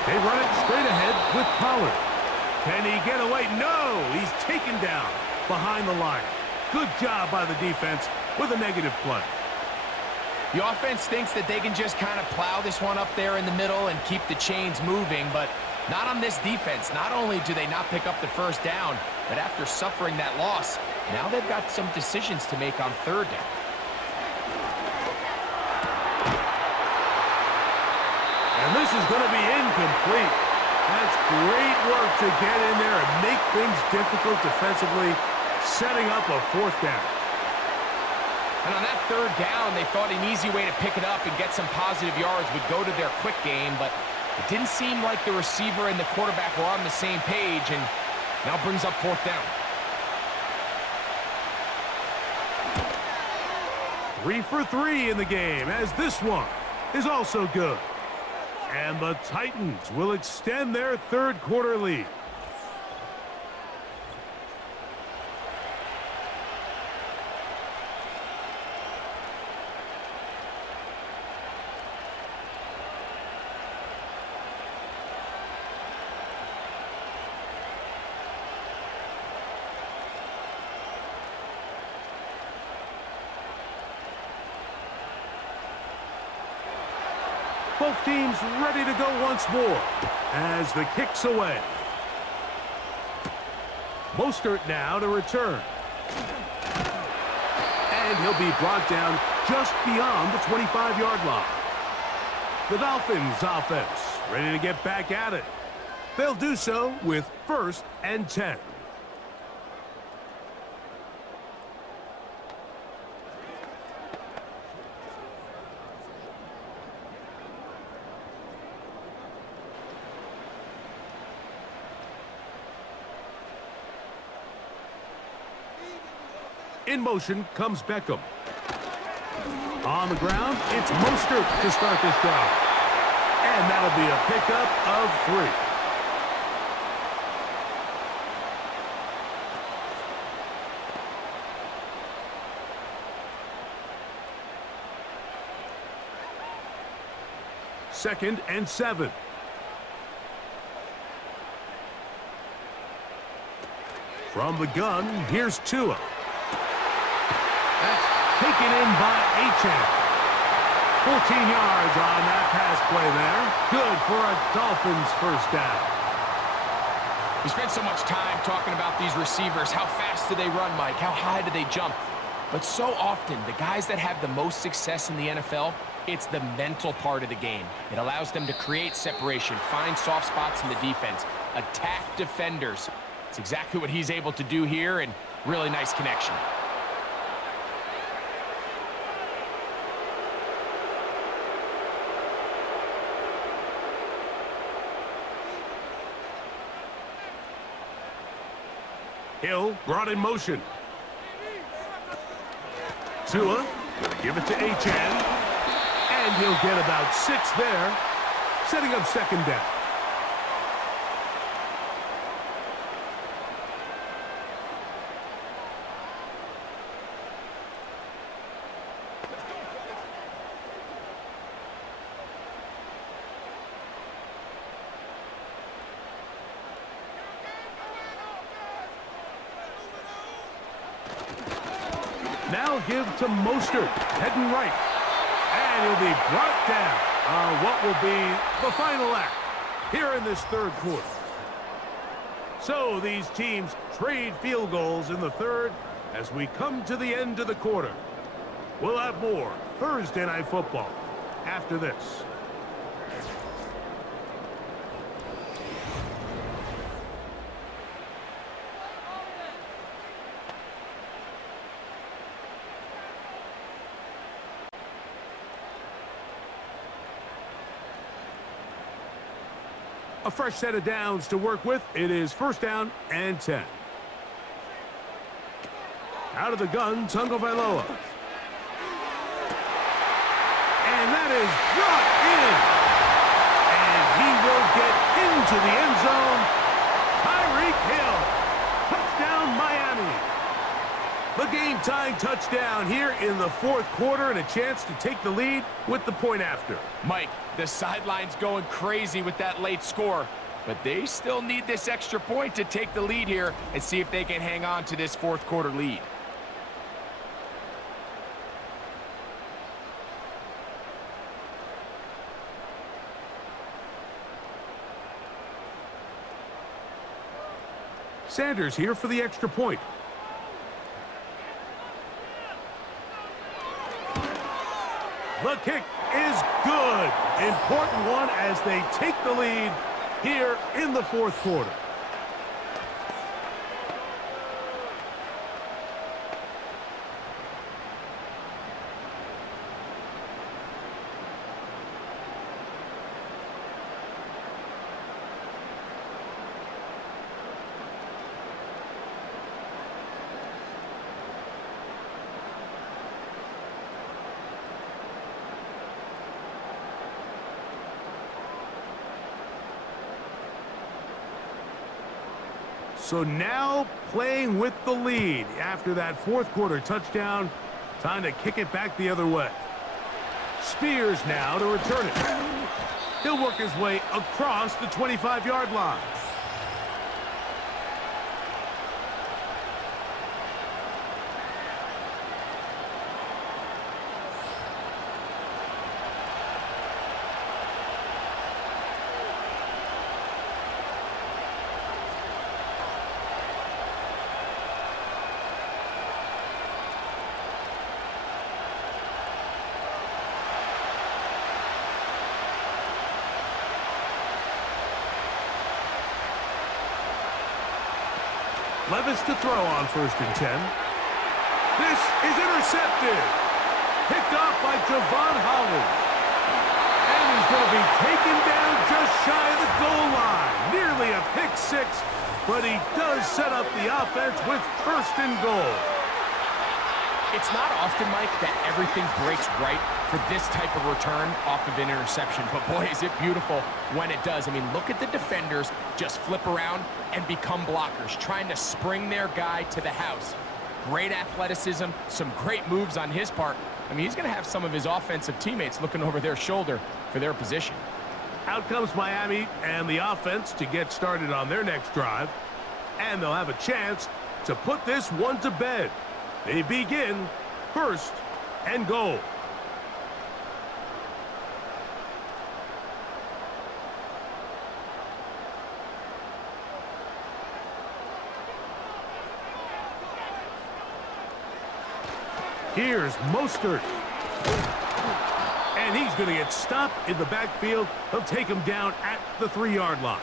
They run it straight ahead with Pollard. Can he get away? No! He's taken down behind the line. Good job by the defense with a negative play. The offense thinks that they can just kind of plow this one up there in the middle and keep the chains moving, but not on this defense. Not only do they not pick up the first down, but after suffering that loss, now they've got some decisions to make on third down. And this is going to be incomplete. That's great work to get in there and make things difficult defensively, setting up a fourth down. And on that third down, they thought an easy way to pick it up and get some positive yards would go to their quick game, but it didn't seem like the receiver and the quarterback were on the same page, and now brings up fourth down. 3 for 3 in the game, as this one is also good. And the Titans will extend their third quarter lead. Both teams ready to go once more as the kick's away. Mostert now to return. And he'll be brought down just beyond the 25-yard line. The Dolphins offense ready to get back at it. They'll do so with 1st and 10. In motion comes Beckham. On the ground, it's Mostert to start this drive. And that'll be a pickup of 3. Second and 7. From the gun, here's Tua. That's taken in by Achane. 14 yards on that pass play there. Good for a Dolphins first down. We spent so much time talking about these receivers. How fast do they run, Mike? How high do they jump? But so often, the guys that have the most success in the NFL, it's the mental part of the game. It allows them to create separation, find soft spots in the defense, attack defenders. It's exactly what he's able to do here, and really nice connection. Hill brought in motion. Tua, gonna give it to Achane. And he'll get about 6 there, setting up second down. Now give to Mostert, heading right. And he'll be brought down on what will be the final act here in this third quarter. So these teams trade field goals in the third as we come to the end of the quarter. We'll have more Thursday Night Football after this. A fresh set of downs to work with. It is 1st down and 10. Out of the gun, Tagovailoa. is brought in. And he will get into the end zone. Tyreek Hill. Touchdown, Miami. The game-tying touchdown here in the fourth quarter and a chance to take the lead with the point after. Mike, the sideline's going crazy with that late score, but they still need this extra point to take the lead here and see if they can hang on to this fourth quarter lead. Sanders here for the extra point. The kick is good. Important one as they take the lead here in the fourth quarter. So now playing with the lead after that fourth quarter touchdown. Time to kick it back the other way. Spears now to return it. He'll work his way across the 25-yard line. Levis to throw on 1st and 10. This is intercepted. Picked off by Javon Holland. And he's going to be taken down just shy of the goal line. Nearly a pick six, but he does set up the offense with 1st and goal. It's not often, Mike, that everything breaks right for this type of return off of an interception. But boy, is it beautiful when it does. I mean, look at the defenders just flip around and become blockers, trying to spring their guy to the house. Great athleticism, some great moves on his part. I mean, he's going to have some of his offensive teammates looking over their shoulder for their position. Out comes Miami and the offense to get started on their next drive. And they'll have a chance to put this one to bed. They begin 1st and goal. Here's Mostert. And he's going to get stopped in the backfield. He'll take him down at the 3-yard line.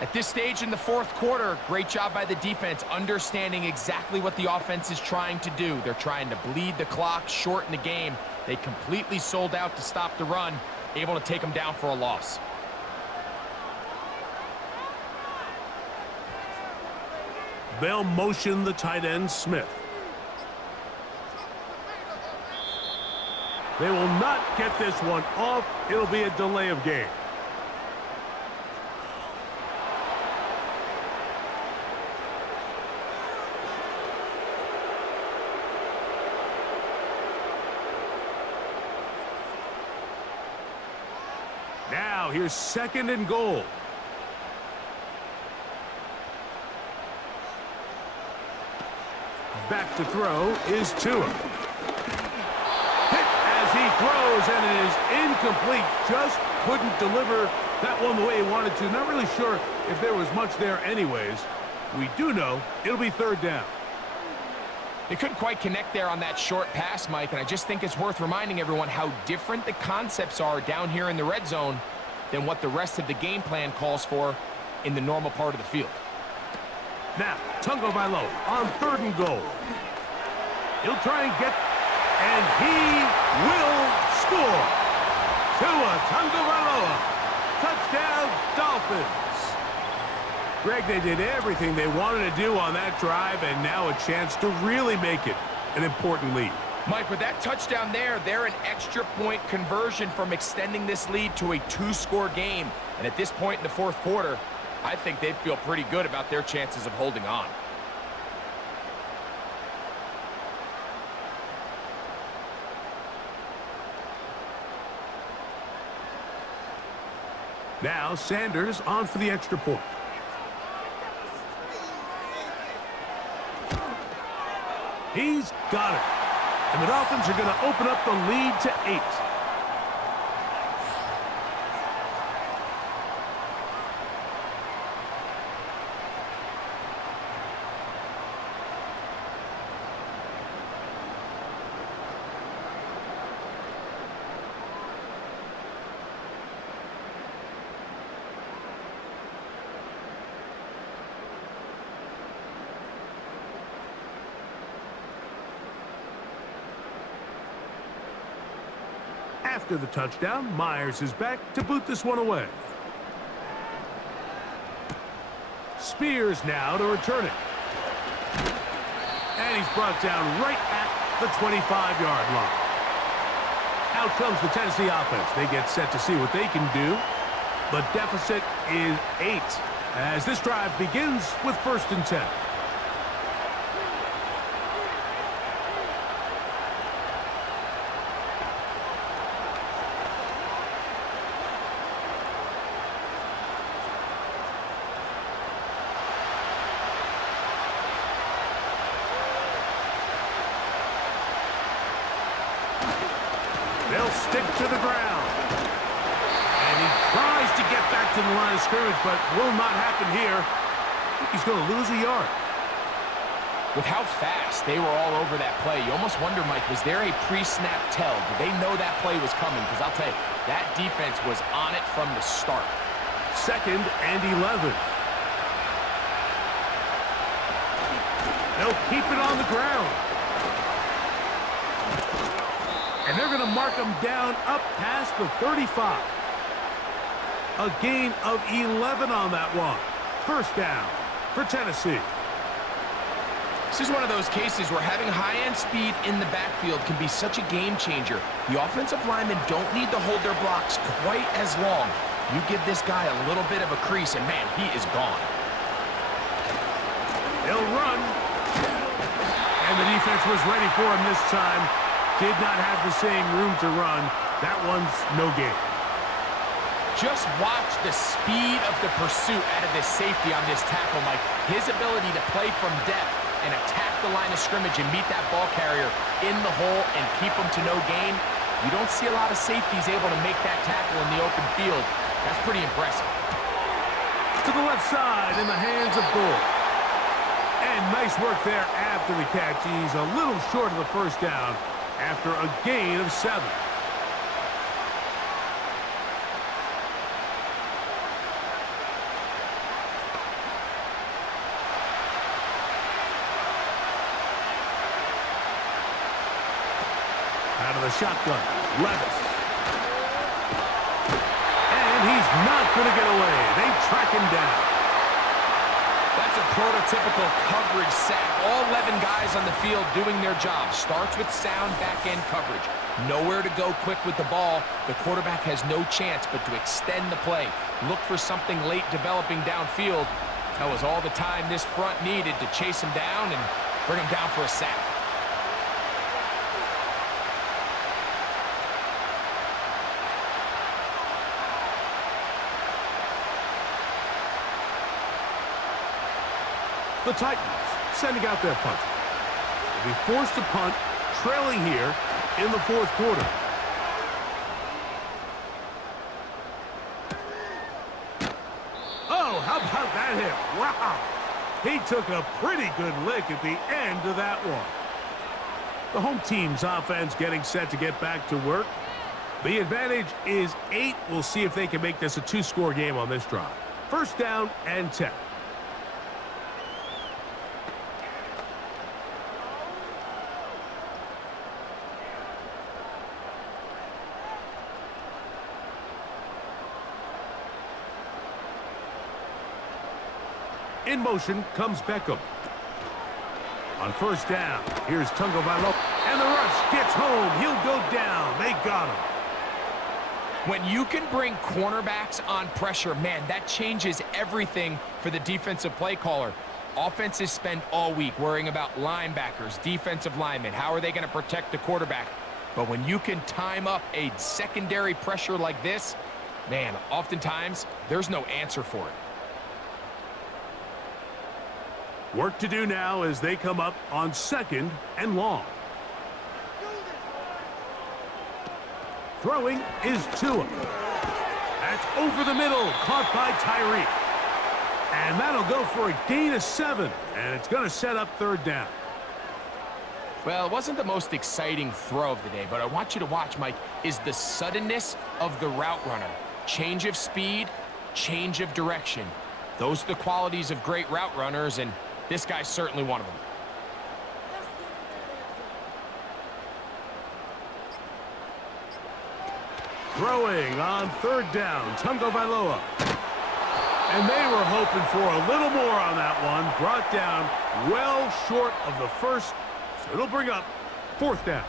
At this stage in the fourth quarter, great job by the defense, understanding exactly what the offense is trying to do. They're trying to bleed the clock, shorten the game. They completely sold out to stop the run, able to take them down for a loss. They'll motion the tight end, Smith. They will not get this one off. It'll be a delay of game. Now, here's 2nd and goal. Back to throw is Tua. Hit as he throws, and it is incomplete. Just couldn't deliver that one the way he wanted to. Not really sure if there was much there anyways. We do know it'll be 3rd down. They couldn't quite connect there on that short pass, Mike, and I just think it's worth reminding everyone how different the concepts are down here in the red zone than what the rest of the game plan calls for in the normal part of the field. Now, Tungo Vailoa on 3rd and goal. He'll try and get, and he will score. Tua Tagovailoa, touchdown Dolphins. Greg, they did everything they wanted to do on that drive, and now a chance to really make it an important lead. Mike, with that touchdown there, they're an extra point conversion from extending this lead to a 2-score game. And at this point in the fourth quarter, I think they feel pretty good about their chances of holding on. Now Sanders on for the extra point. He's got it. And the Dolphins are going to open up the lead to 8. After the touchdown, Myers is back to boot this one away. Spears now to return it. And he's brought down right at the 25-yard line. Out comes the Tennessee offense. They get set to see what they can do. The deficit is 8 as this drive begins with 1st and 10. They'll stick to the ground. And he tries to get back to the line of scrimmage, but will not happen here. I think he's going to lose a yard. With how fast they were all over that play, you almost wonder, Mike, was there a pre-snap tell? Did they know that play was coming? Because I'll tell you, that defense was on it from the start. 2nd and 11. They'll keep it on the ground. And they're going to mark them down up past the 35. A gain of 11 on that one. 1st down for Tennessee. This is one of those cases where having high-end speed in the backfield can be such a game changer. The offensive linemen don't need to hold their blocks quite as long. You give this guy a little bit of a crease, and man, he is gone. They'll run. And the defense was ready for him this time. Did not have the same room to run. That one's no gain. Just watch the speed of the pursuit out of this safety on this tackle, Mike. His ability to play from depth and attack the line of scrimmage and meet that ball carrier in the hole and keep him to no gain. You don't see a lot of safeties able to make that tackle in the open field. That's pretty impressive. To the left side in the hands of Gore. And nice work there after the catch. He's a little short of the 1st down after a gain of 7. Out of the shotgun, Levis. And he's not going to get away. They track him down. That's a prototypical coverage sack. All 11 guys on the field doing their job. Starts with sound back-end coverage. Nowhere to go quick with the ball. The quarterback has no chance but to extend the play. Look for something late developing downfield. That was all the time this front needed to chase him down and bring him down for a sack. The Titans sending out their punter. They'll be forced to punt, trailing here in the 4th quarter. Oh, how about that hit? Wow! He took a pretty good lick at the end of that one. The home team's offense getting set to get back to work. The advantage is 8. We'll see if they can make this a 2-score game on this drive. 1st down and 10. In motion comes Beckham. On 1st down, here's Tungo Valo. And the rush gets home. He'll go down. They got him. When you can bring cornerbacks on pressure, man, that changes everything for the defensive play caller. Offenses spend all week worrying about linebackers, defensive linemen. How are they going to protect the quarterback? But when you can time up a secondary pressure like this, man, oftentimes there's no answer for it. Work to do now as they come up on 2nd and long. Throwing is Tua. That's over the middle, caught by Tyree. And that'll go for a gain of 7, and it's going to set up 3rd down. Well, it wasn't the most exciting throw of the day, but I want you to watch, Mike, is the suddenness of the route runner. Change of speed, change of direction. Those are the qualities of great route runners, and this guy's certainly one of them. Throwing on 3rd down, Tungo Vailoa. And they were hoping for a little more on that one. Brought down well short of the first, so it'll bring up 4th down.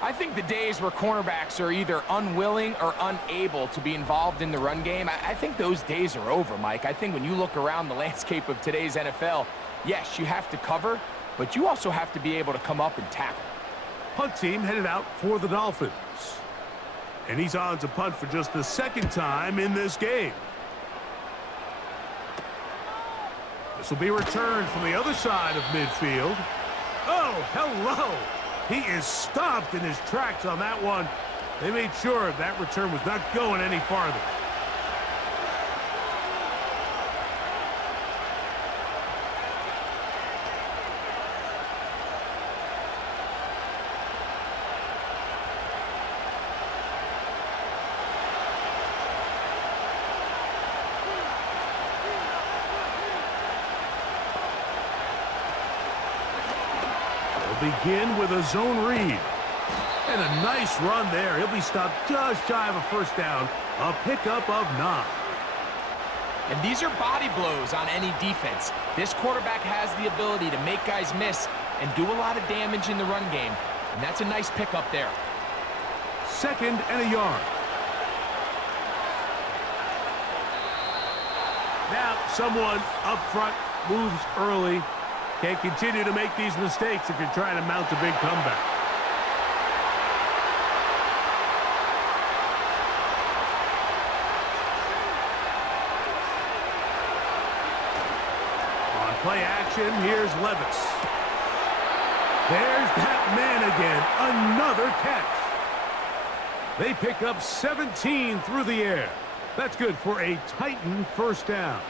I think the days where cornerbacks are either unwilling or unable to be involved in the run game, I think those days are over, Mike. I think when you look around the landscape of today's NFL, yes, you have to cover, but you also have to be able to come up and tackle. Punt team headed out for the Dolphins. And he's on to punt for just the 2nd time in this game. This will be returned from the other side of midfield. Oh, hello! He is stopped in his tracks on that one. They made sure that return was not going any farther. Begin with a zone read. And a nice run there. He'll be stopped just shy of a 1st down. A pickup of 9. And these are body blows on any defense. This quarterback has the ability to make guys miss and do a lot of damage in the run game. And that's a nice pickup there. 2nd and a yard. Now someone up front moves early. Can't continue to make these mistakes if you're trying to mount a big comeback. On play action, here's Levis. There's that man again. Another catch. They pick up 17 through the air. That's good for a Titan 1st down.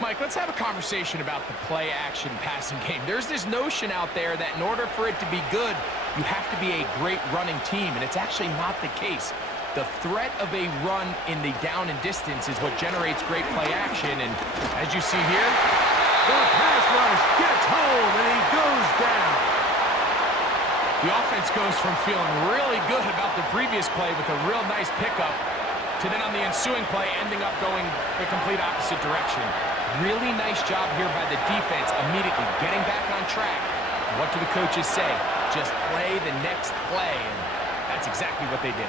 Mike, let's have a conversation about the play-action passing game. There's this notion out there that in order for it to be good, you have to be a great running team, and it's actually not the case. The threat of a run in the down and distance is what generates great play-action, and as you see here, the pass rush gets home, and he goes down. The offense goes from feeling really good about the previous play with a real nice pickup to then on the ensuing play ending up going the complete opposite direction. Really nice job here by the defense, immediately getting back on track. And what do the coaches say? Just play the next play, and that's exactly what they did.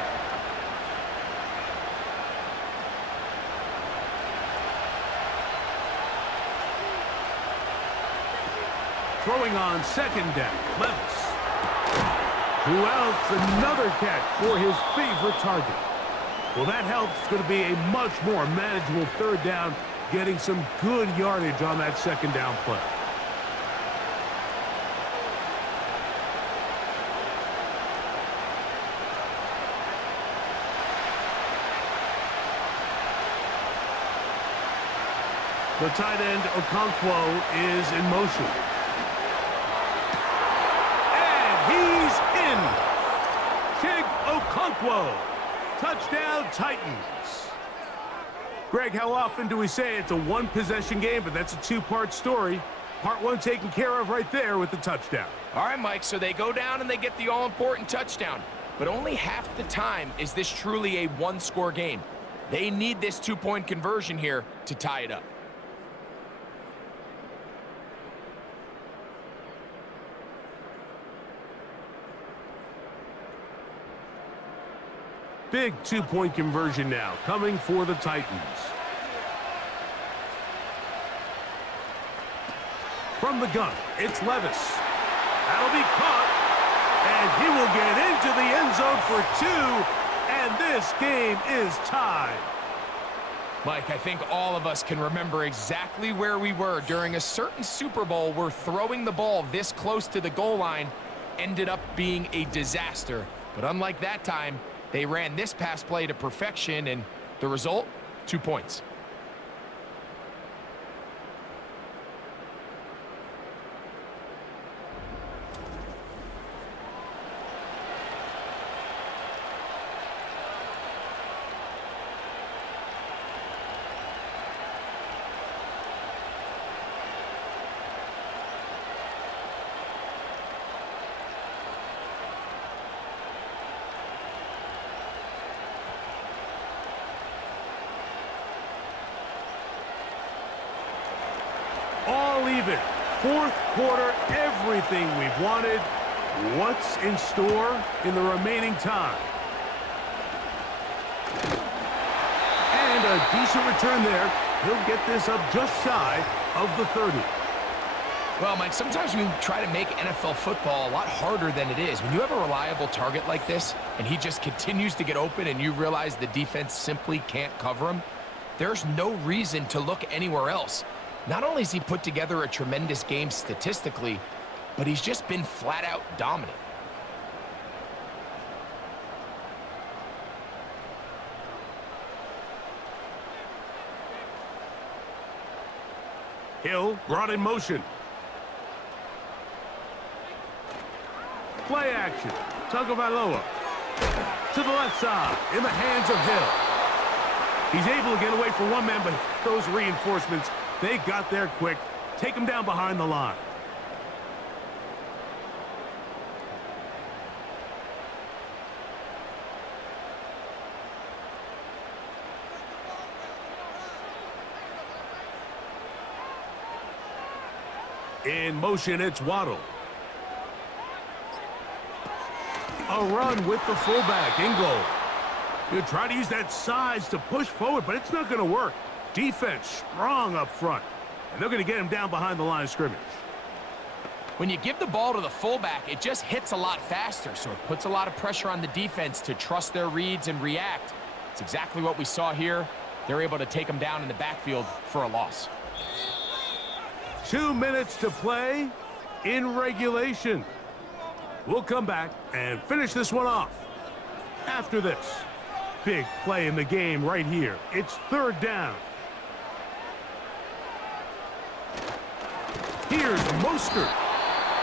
Throwing on 2nd down, Levis. Who else? Another catch for his favorite target. Well, that helps. It's going to be a much more manageable 3rd down, getting some good yardage on that 2nd down play. The tight end, Okonkwo, is in motion. And he's in. Chig Okonkwo. Touchdown, Titans. Greg, how often do we say it's a one-possession game, but that's a 2-part story? Part 1 taken care of right there with the touchdown. All right, Mike, so they go down and they get the all-important touchdown. But only half the time is this truly a one-score game. They need this 2-point conversion here to tie it up. Big two-point conversion now coming for the Titans. From the gun, it's Levis. That'll be caught, and he will get into the end zone for 2, and this game is tied. Mike, I think all of us can remember exactly where we were during a certain Super Bowl where throwing the ball this close to the goal line ended up being a disaster. But unlike that time, they ran this pass play to perfection, and the result, 2 points. All even. Fourth quarter, everything we've wanted. What's in store in the remaining time? And a decent return there. He'll get this up just shy of the 30. Well, Mike, sometimes we try to make NFL football a lot harder than it is. When you have a reliable target like this, and he just continues to get open and you realize the defense simply can't cover him, there's no reason to look anywhere else. Not only has he put together a tremendous game statistically, but he's just been flat-out dominant. Hill brought in motion. Play action. Tagovailoa to the left side in the hands of Hill. He's able to get away from one man, but those reinforcements, they got there quick. Take him down behind the line. In motion, it's Waddle. A run with the fullback in goal. He'll try to use that size to push forward, but it's not going to work. Defense strong up front, and they're going to get him down behind the line of scrimmage. When you give the ball to the fullback, it just hits a lot faster, so it puts a lot of pressure on the defense to trust their reads and react. It's exactly what we saw here. They're able to take him down in the backfield for a loss. 2 minutes to play in regulation. We'll come back and finish this one off after this. Big play in the game right here. It's third down. Here's Mostert.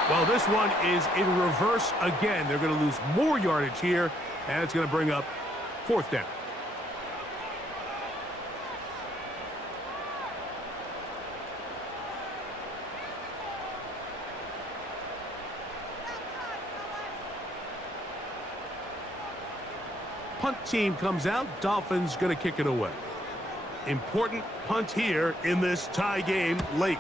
Well, this one is in reverse again. They're going to lose more yardage here, and it's going to bring up fourth down. Punt team comes out. Dolphins going to kick it away. Important punt here in this tie game late.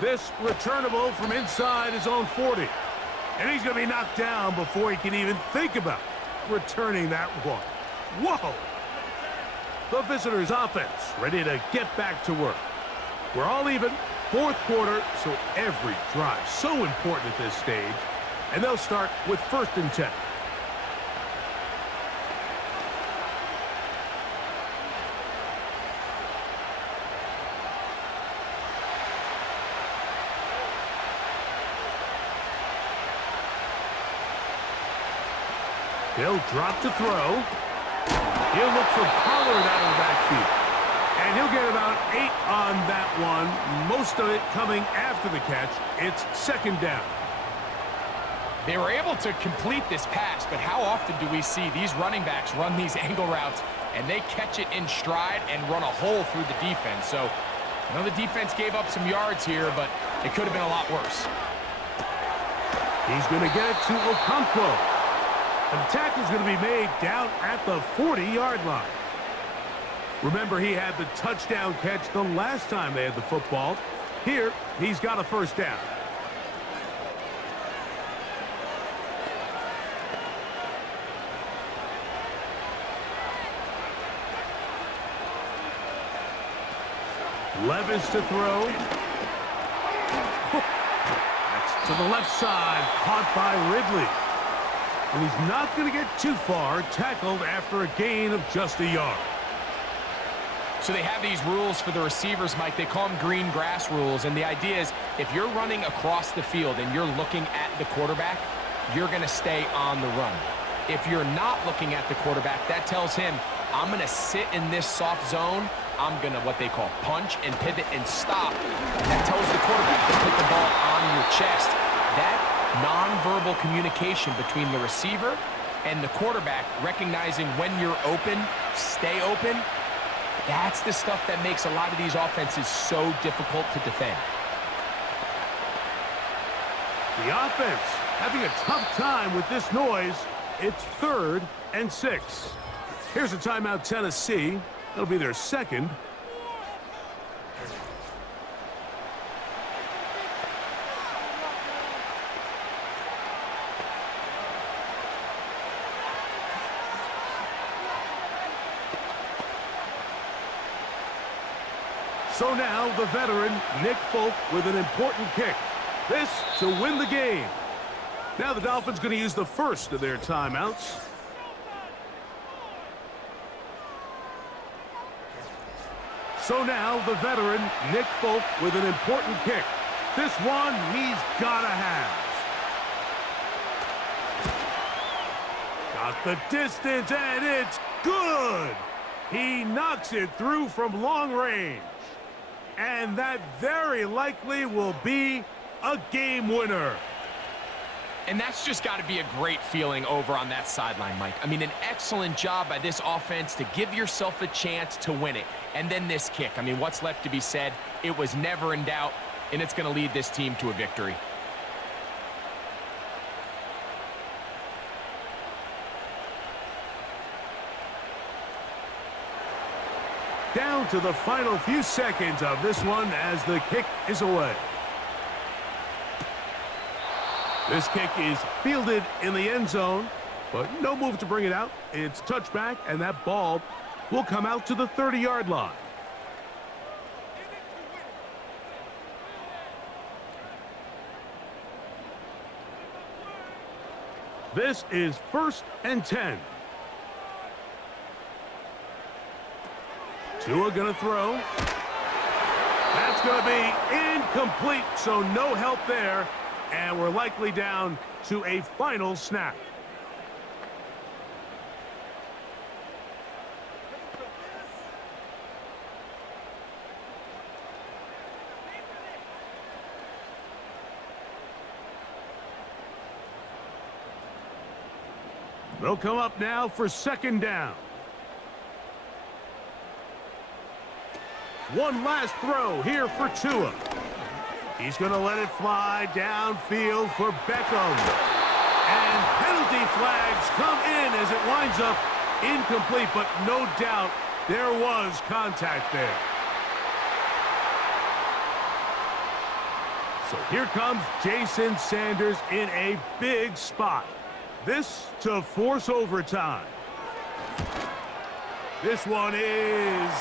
This returnable from inside his own 40. And he's going to be knocked down before he can even think about returning that one. Whoa! The visitors' offense ready to get back to work. We're all even. Fourth quarter, so every drive so important at this stage. And they'll start with 1st and 10. He'll drop to throw. He'll look for Pollard out of the backfield. And he'll get about 8 on that one. Most of it coming after the catch. It's 2nd down. They were able to complete this pass, but how often do we see these running backs run these angle routes and they catch it in stride and run a hole through the defense? So, I know the defense gave up some yards here, but it could have been a lot worse. He's going to get it to Okonkwo. And the tackle's going to be made down at the 40-yard line. Remember, he had the touchdown catch the last time they had the football. Here, he's got a 1st down. Levis to throw. That's to the left side, caught by Ridley. And he's not going to get too far, tackled after a gain of just a yard. So they have these rules for the receivers, Mike. They call them green grass rules. And the idea is if you're running across the field and you're looking at the quarterback, you're going to stay on the run. If you're not looking at the quarterback, that tells him, I'm going to sit in this soft zone. I'm going to what they call punch and pivot and stop. That tells the quarterback to put the ball on your chest. That nonverbal communication between the receiver and the quarterback, recognizing when you're open, stay open, that's the stuff that makes a lot of these offenses so difficult to defend. The offense having a tough time with this noise. It's 3rd and 6. Here's a timeout, Tennessee. That'll be their second. So now the veteran, Nick Folk, with an important kick. This to win the game. Now the Dolphins going to use the first of their timeouts. So now the veteran, Nick Folk, with an important kick. This one he's got to have. Got the distance, and it's good. He knocks it through from long range. And that very likely will be a game winner. And that's just got to be a great feeling over on that sideline, Mike. I mean, an excellent job by this offense to give yourself a chance to win it. And then this kick. I mean, what's left to be said? It was never in doubt, and it's going to lead this team to a victory. Down to the final few seconds of this one as the kick is away. This kick is fielded in the end zone, but no move to bring it out. It's touchback, and that ball will come out to the 30-yard line. This is 1st and 10. Tua gonna throw. That's gonna be incomplete, so no help there. And we're likely down to a final snap. They'll come up now for 2nd down. One last throw here for Tua. He's going to let it fly downfield for Beckham. And penalty flags come in as it winds up incomplete, but no doubt there was contact there. So here comes Jason Sanders in a big spot. This to force overtime. This one is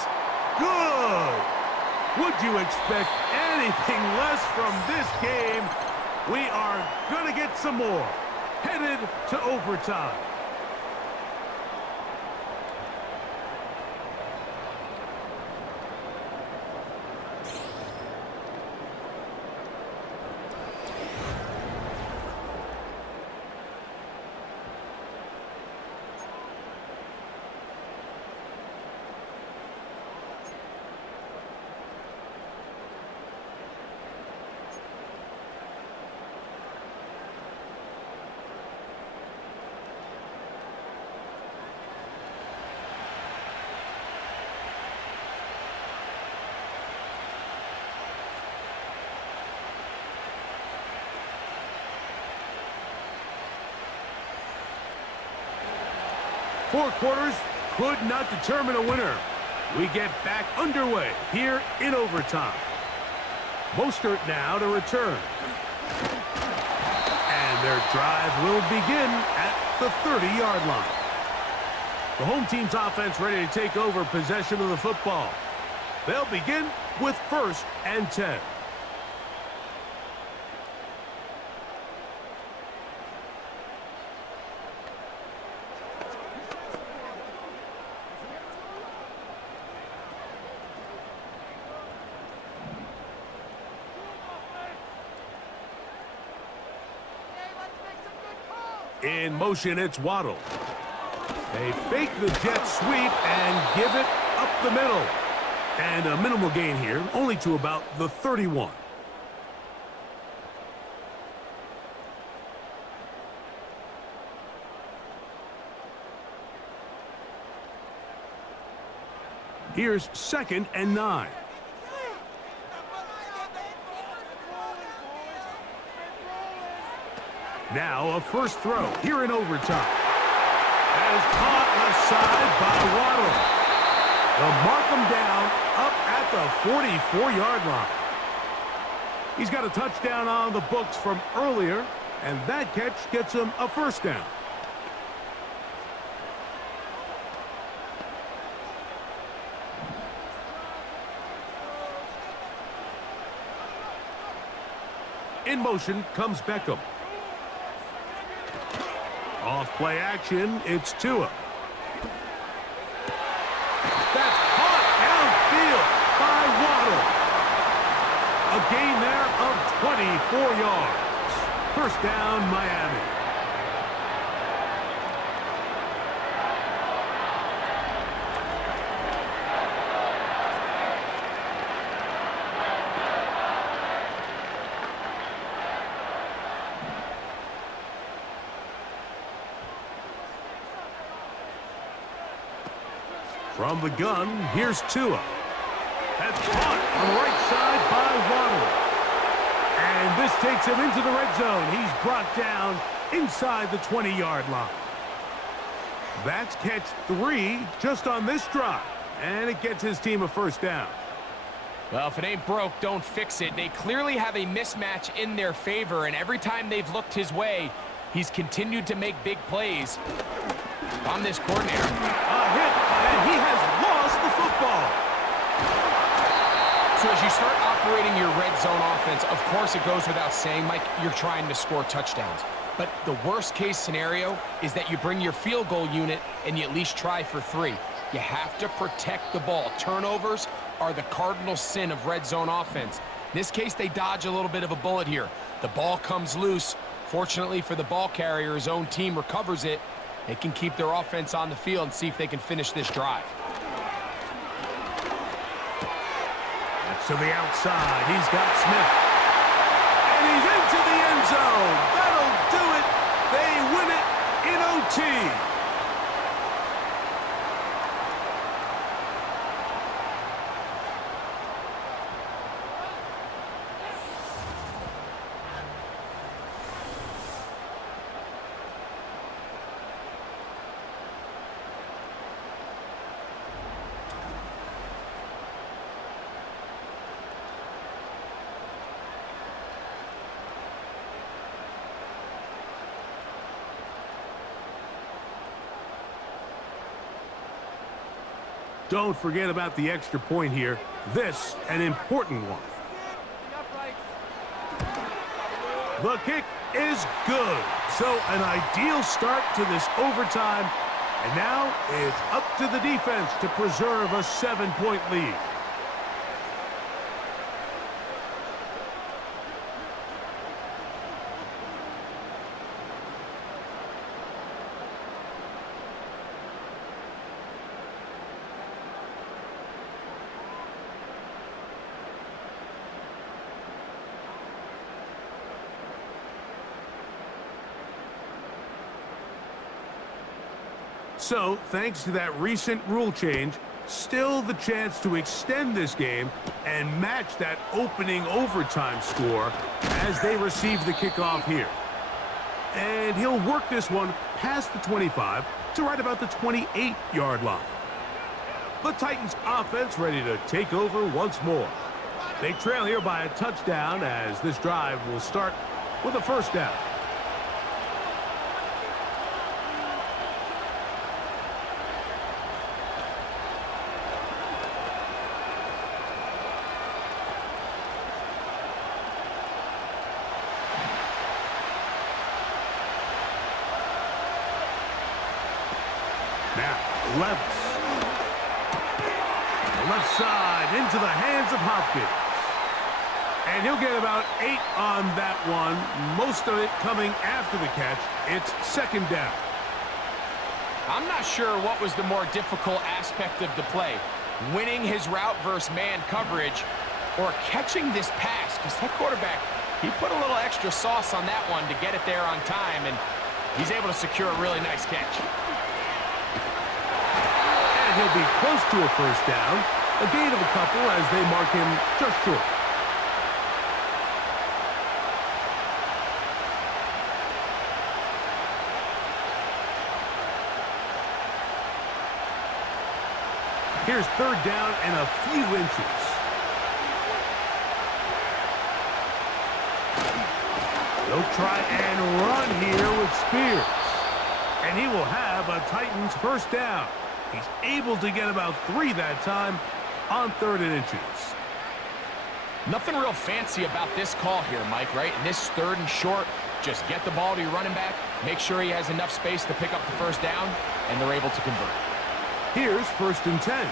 good. Would you expect anything less from this game? We are going to get some more. Headed to overtime. Four quarters could not determine a winner. We get back underway here in overtime. Mostert now to return. And their drive will begin at the 30-yard line. The home team's offense ready to take over possession of the football. They'll begin with 1st and 10. In motion, it's Waddle. They fake the jet sweep and give it up the middle. And a minimal gain here, only to about the 31. Here's 2nd and 9. Now a first throw here in overtime. As caught left side by Waddle. They'll mark him down up at the 44-yard line. He's got a touchdown on the books from earlier, and that catch gets him a first down. In motion comes Beckham. Off play action, it's Tua. That's caught downfield by Waddle. A gain there of 24 yards. First down, Miami. From the gun, here's Tua. That's caught on the right side by Waddle. And this takes him into the red zone. He's brought down inside the 20-yard line. That's catch 3 just on this drive. And it gets his team a first down. Well, if it ain't broke, don't fix it. They clearly have a mismatch in their favor, and every time they've looked his way, he's continued to make big plays. On this coordinator. A hit, and he has lost the football. So as you start operating your red zone offense, of course it goes without saying, Mike, you're trying to score touchdowns. But the worst case scenario is that you bring your field goal unit and you at least try for 3. You have to protect the ball. Turnovers are the cardinal sin of red zone offense. In this case, they dodge a little bit of a bullet here. The ball comes loose. Fortunately for the ball carrier, his own team recovers it. They can keep their offense on the field and see if they can finish this drive. That's to the outside. He's got Smith. And he's into the end zone. That'll do it. They win it in OT. Don't forget about the extra point here. This, an important one. The kick is good. So an ideal start to this overtime. And now it's up to the defense to preserve a 7-point lead. So, thanks to that recent rule change, still the chance to extend this game and match that opening overtime score as they receive the kickoff here. And he'll work this one past the 25 to right about the 28-yard line. The Titans offense ready to take over once more. They trail here by a touchdown as this drive will start with a first down. Now, Levis. The left side into the hands of Hopkins. And he'll get about 8 on that one, most of it coming after the catch. It's second down. I'm not sure what was the more difficult aspect of the play, winning his route versus man coverage or catching this pass, because that quarterback, he put a little extra sauce on that one to get it there on time, and he's able to secure a really nice catch. And he'll be close to a first down, a gain of a couple as they mark him just short. Here's third down and a few inches. They'll try and run here with Spears. And he will have a Titans first down. He's able to get about 3 that time on 3rd and inches. Nothing real fancy about this call here, Mike, right? In this 3rd and short, just get the ball to your running back, make sure he has enough space to pick up the first down, and they're able to convert. Here's 1st and 10.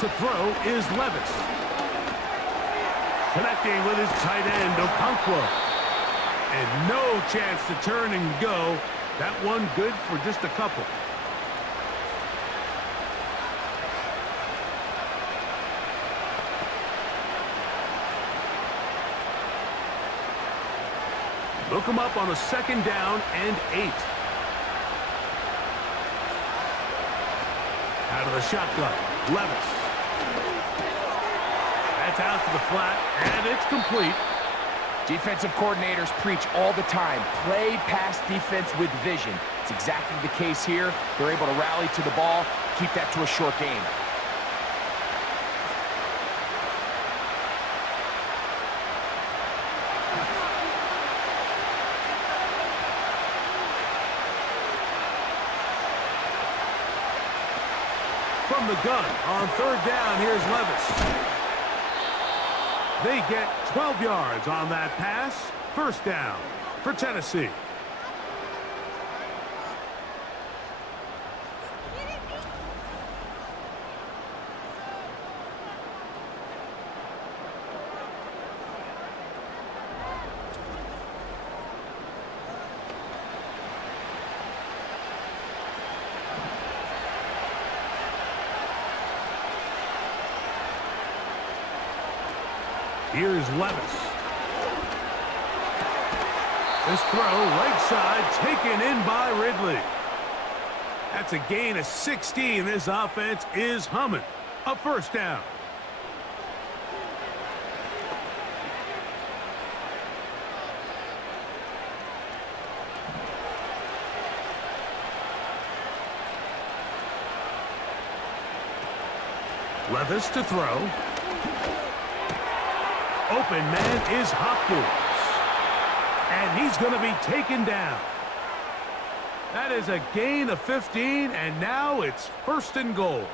To throw is Levis. Connecting with his tight end, Okonkwo. And no chance to turn and go. That one good for just a couple. Look him up on a 2nd down and 8. Out of the shotgun, Levis. That's out to the flat, and it's complete. Defensive coordinators preach all the time, play pass defense with vision. It's exactly the case here. They're able to rally to the ball, keep that to a short game. From the gun on 3rd down, here's Levis. They get 12 yards on that pass. First down for Tennessee. Here's Levis. This throw, right side, taken in by Ridley. That's a gain of 16. This offense is humming. A first down. Levis to throw. Open man is Hopkins. And he's going to be taken down. That is a gain of 15, and now it's 1st and goal.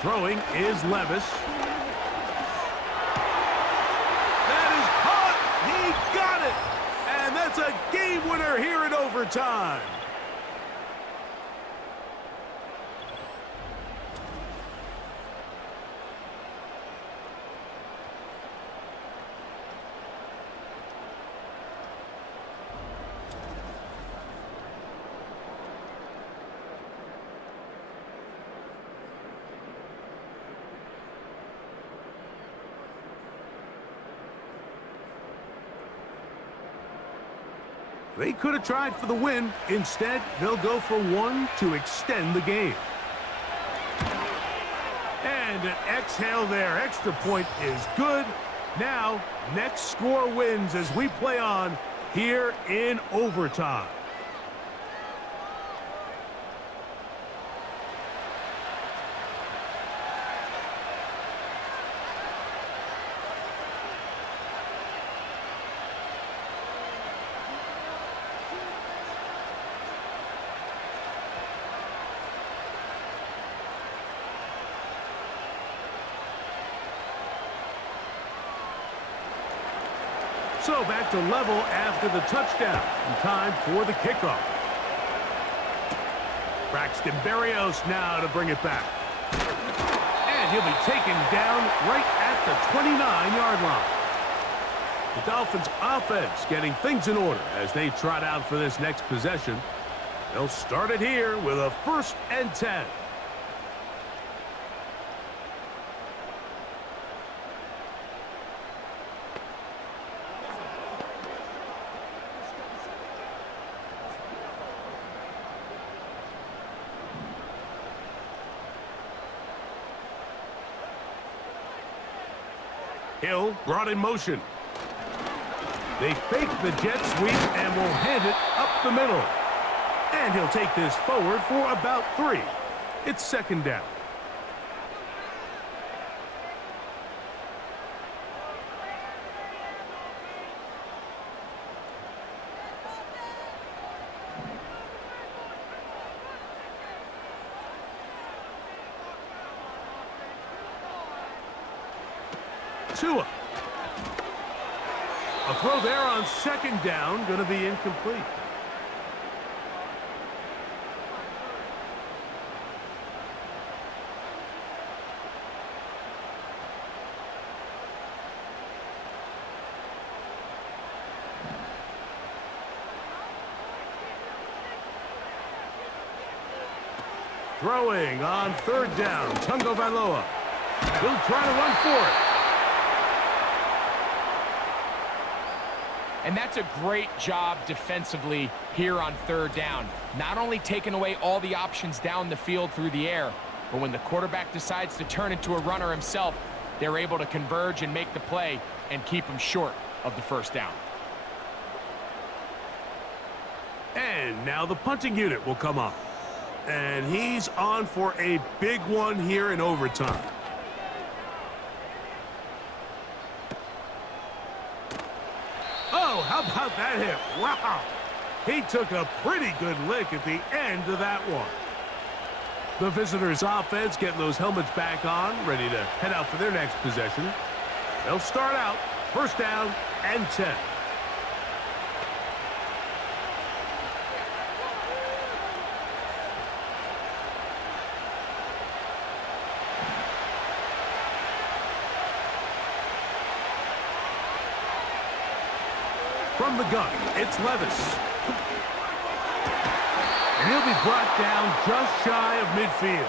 Throwing is Levis. That's a game winner here in overtime. They could have tried for the win. Instead, they'll go for 1 to extend the game. And an exhale there. Extra point is good. Now, next score wins as we play on here in overtime. So back to level after the touchdown. And time for the kickoff. Braxton Berrios now to bring it back. And he'll be taken down right at the 29-yard line. The Dolphins offense getting things in order as they trot out for this next possession. They'll start it here with a 1st and 10. Hill brought in motion. They fake the jet sweep and will hand it up the middle. And he'll take this forward for about 3. It's 2nd down. Tua. A throw there on 2nd down, going to be incomplete. Throwing on 3rd down, Tungo Valoa. He'll try to run for it. And that's a great job defensively here on 3rd down. Not only taking away all the options down the field through the air, but when the quarterback decides to turn into a runner himself, they're able to converge and make the play and keep him short of the 1st down. And now the punting unit will come on. And he's on for a big one here in overtime. Oh, how about that hit? Wow. He took a pretty good lick at the end of that one. The visitors' offense getting those helmets back on, ready to head out for their next possession. They'll start out 1st down and 10. From the gun, it's Levis. And he'll be brought down just shy of midfield.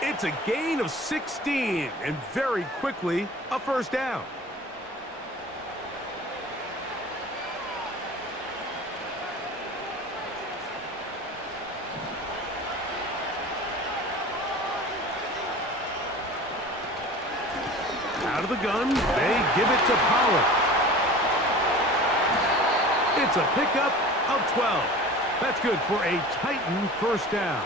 It's a gain of 16, and very quickly, a 1st down. Out of the gun, they give it to Pollard. It's a pickup of 12. That's good for a Titan 1st down.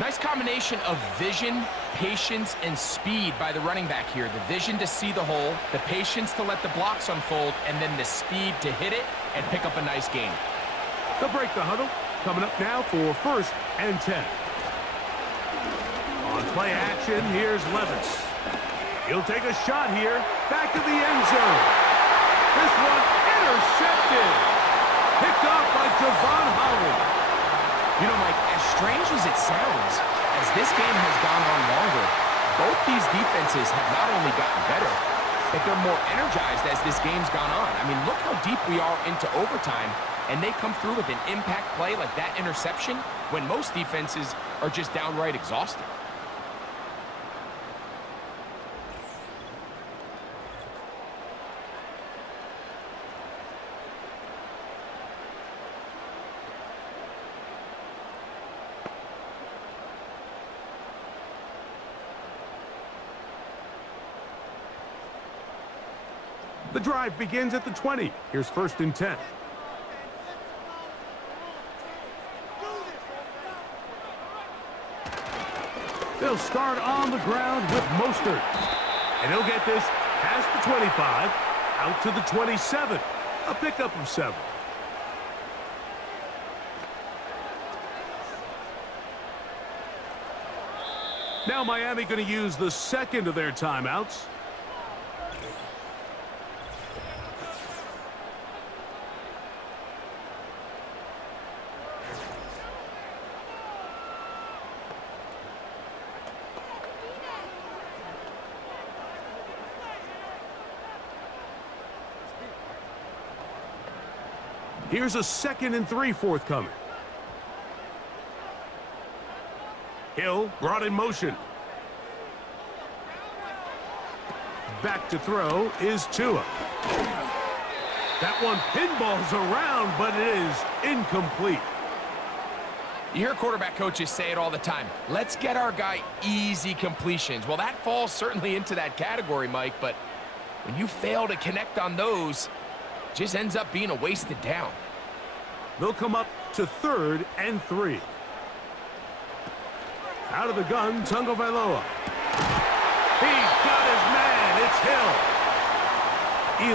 Nice combination of vision, patience, and speed by the running back here. The vision to see the hole, the patience to let the blocks unfold, and then the speed to hit it and pick up a nice gain. They'll break the huddle. Coming up now for 1st and 10. On play action, here's Levis. He'll take a shot here. Back of the end zone. This one intercepted. Picked off by Javon Holland. You know, Mike, as strange as it sounds, as this game has gone on longer, both these defenses have not only gotten better, but they're more energized as this game's gone on. I mean, look how deep we are into overtime, and they come through with an impact play like that interception when most defenses are just downright exhausted. The drive begins at the 20. Here's 1st and 10. They'll start on the ground with Mostert. And he'll get this past the 25, out to the 27. A pickup of 7. Now Miami going to use the 2nd of their timeouts. Here's a 2nd and 3 forthcoming. Hill brought in motion. Back to throw is Tua. That one pinballs around, but it is incomplete. You hear quarterback coaches say it all the time. Let's get our guy easy completions. Well, that falls certainly into that category, Mike, but when you fail to connect on those, it just ends up being a wasted down. They'll come up to 3rd and 3. Out of the gun, Tagovailoa. He's got his man. It's Hill.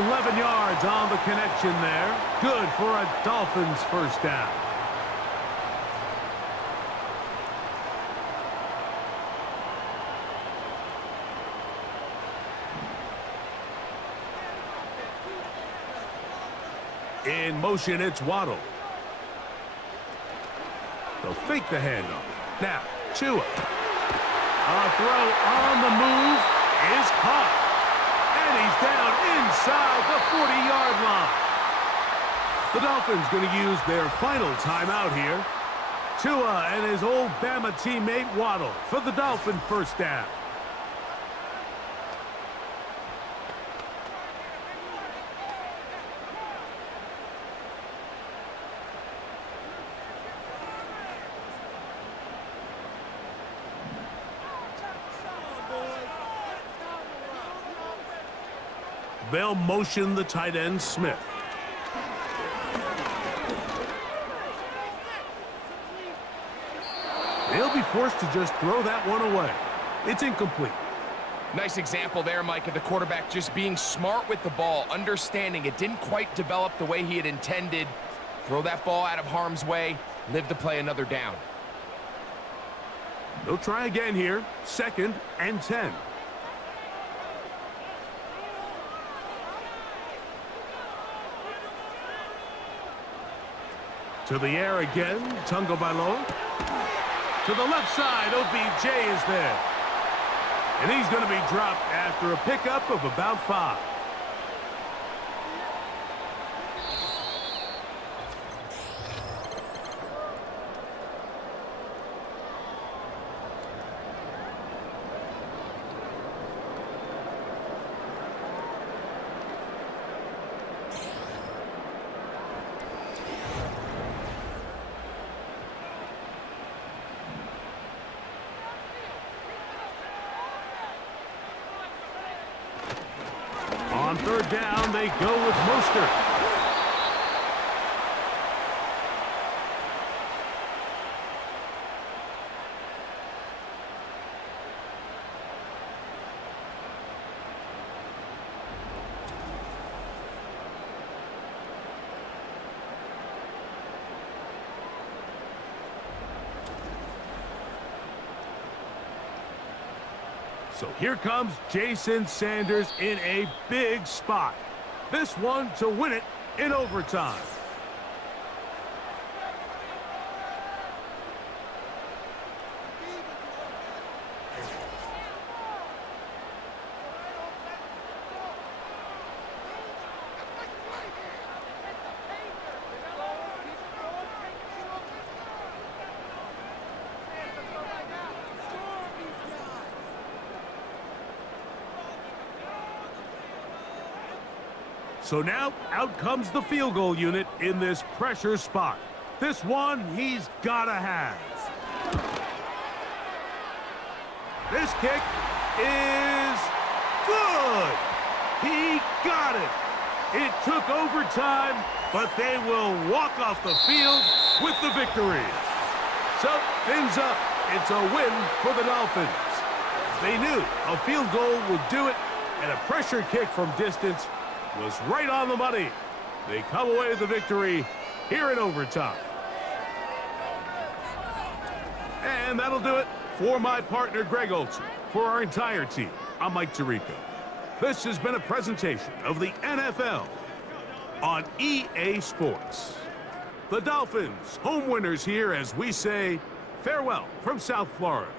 11 yards on the connection there. Good for a Dolphins first down. In motion, it's Waddle. They'll fake the handoff. Now, Tua. A throw on the move is caught. And he's down inside the 40-yard line. The Dolphins going to use their final timeout here. Tua and his old Bama teammate Waddle for the Dolphin first down. They'll motion the tight end, Smith. They'll be forced to just throw that one away. It's incomplete. Nice example there, Mike, of the quarterback just being smart with the ball, understanding it didn't quite develop the way he had intended. Throw that ball out of harm's way, live to play another down. They'll try again here, 2nd and 10. To the air again, Tagovailoa. To the left side, OBJ is there. And he's going to be dropped after a pickup of about 5. On 3rd down, they go with Mostert. So here comes Jason Sanders in a big spot. This one to win it in overtime. So now, out comes the field goal unit in this pressure spot. This one he's gotta have. This kick is good. He got it. It took overtime, but they will walk off the field with the victory. So, things up. It's a win for the Dolphins. They knew a field goal would do it, and a pressure kick from distance was right on the money. They come away with the victory here in overtime. And that'll do it for my partner, Greg Olson. For our entire team, I'm Mike Tirico. This has been a presentation of the NFL on EA Sports. The Dolphins, home winners here as we say farewell from South Florida.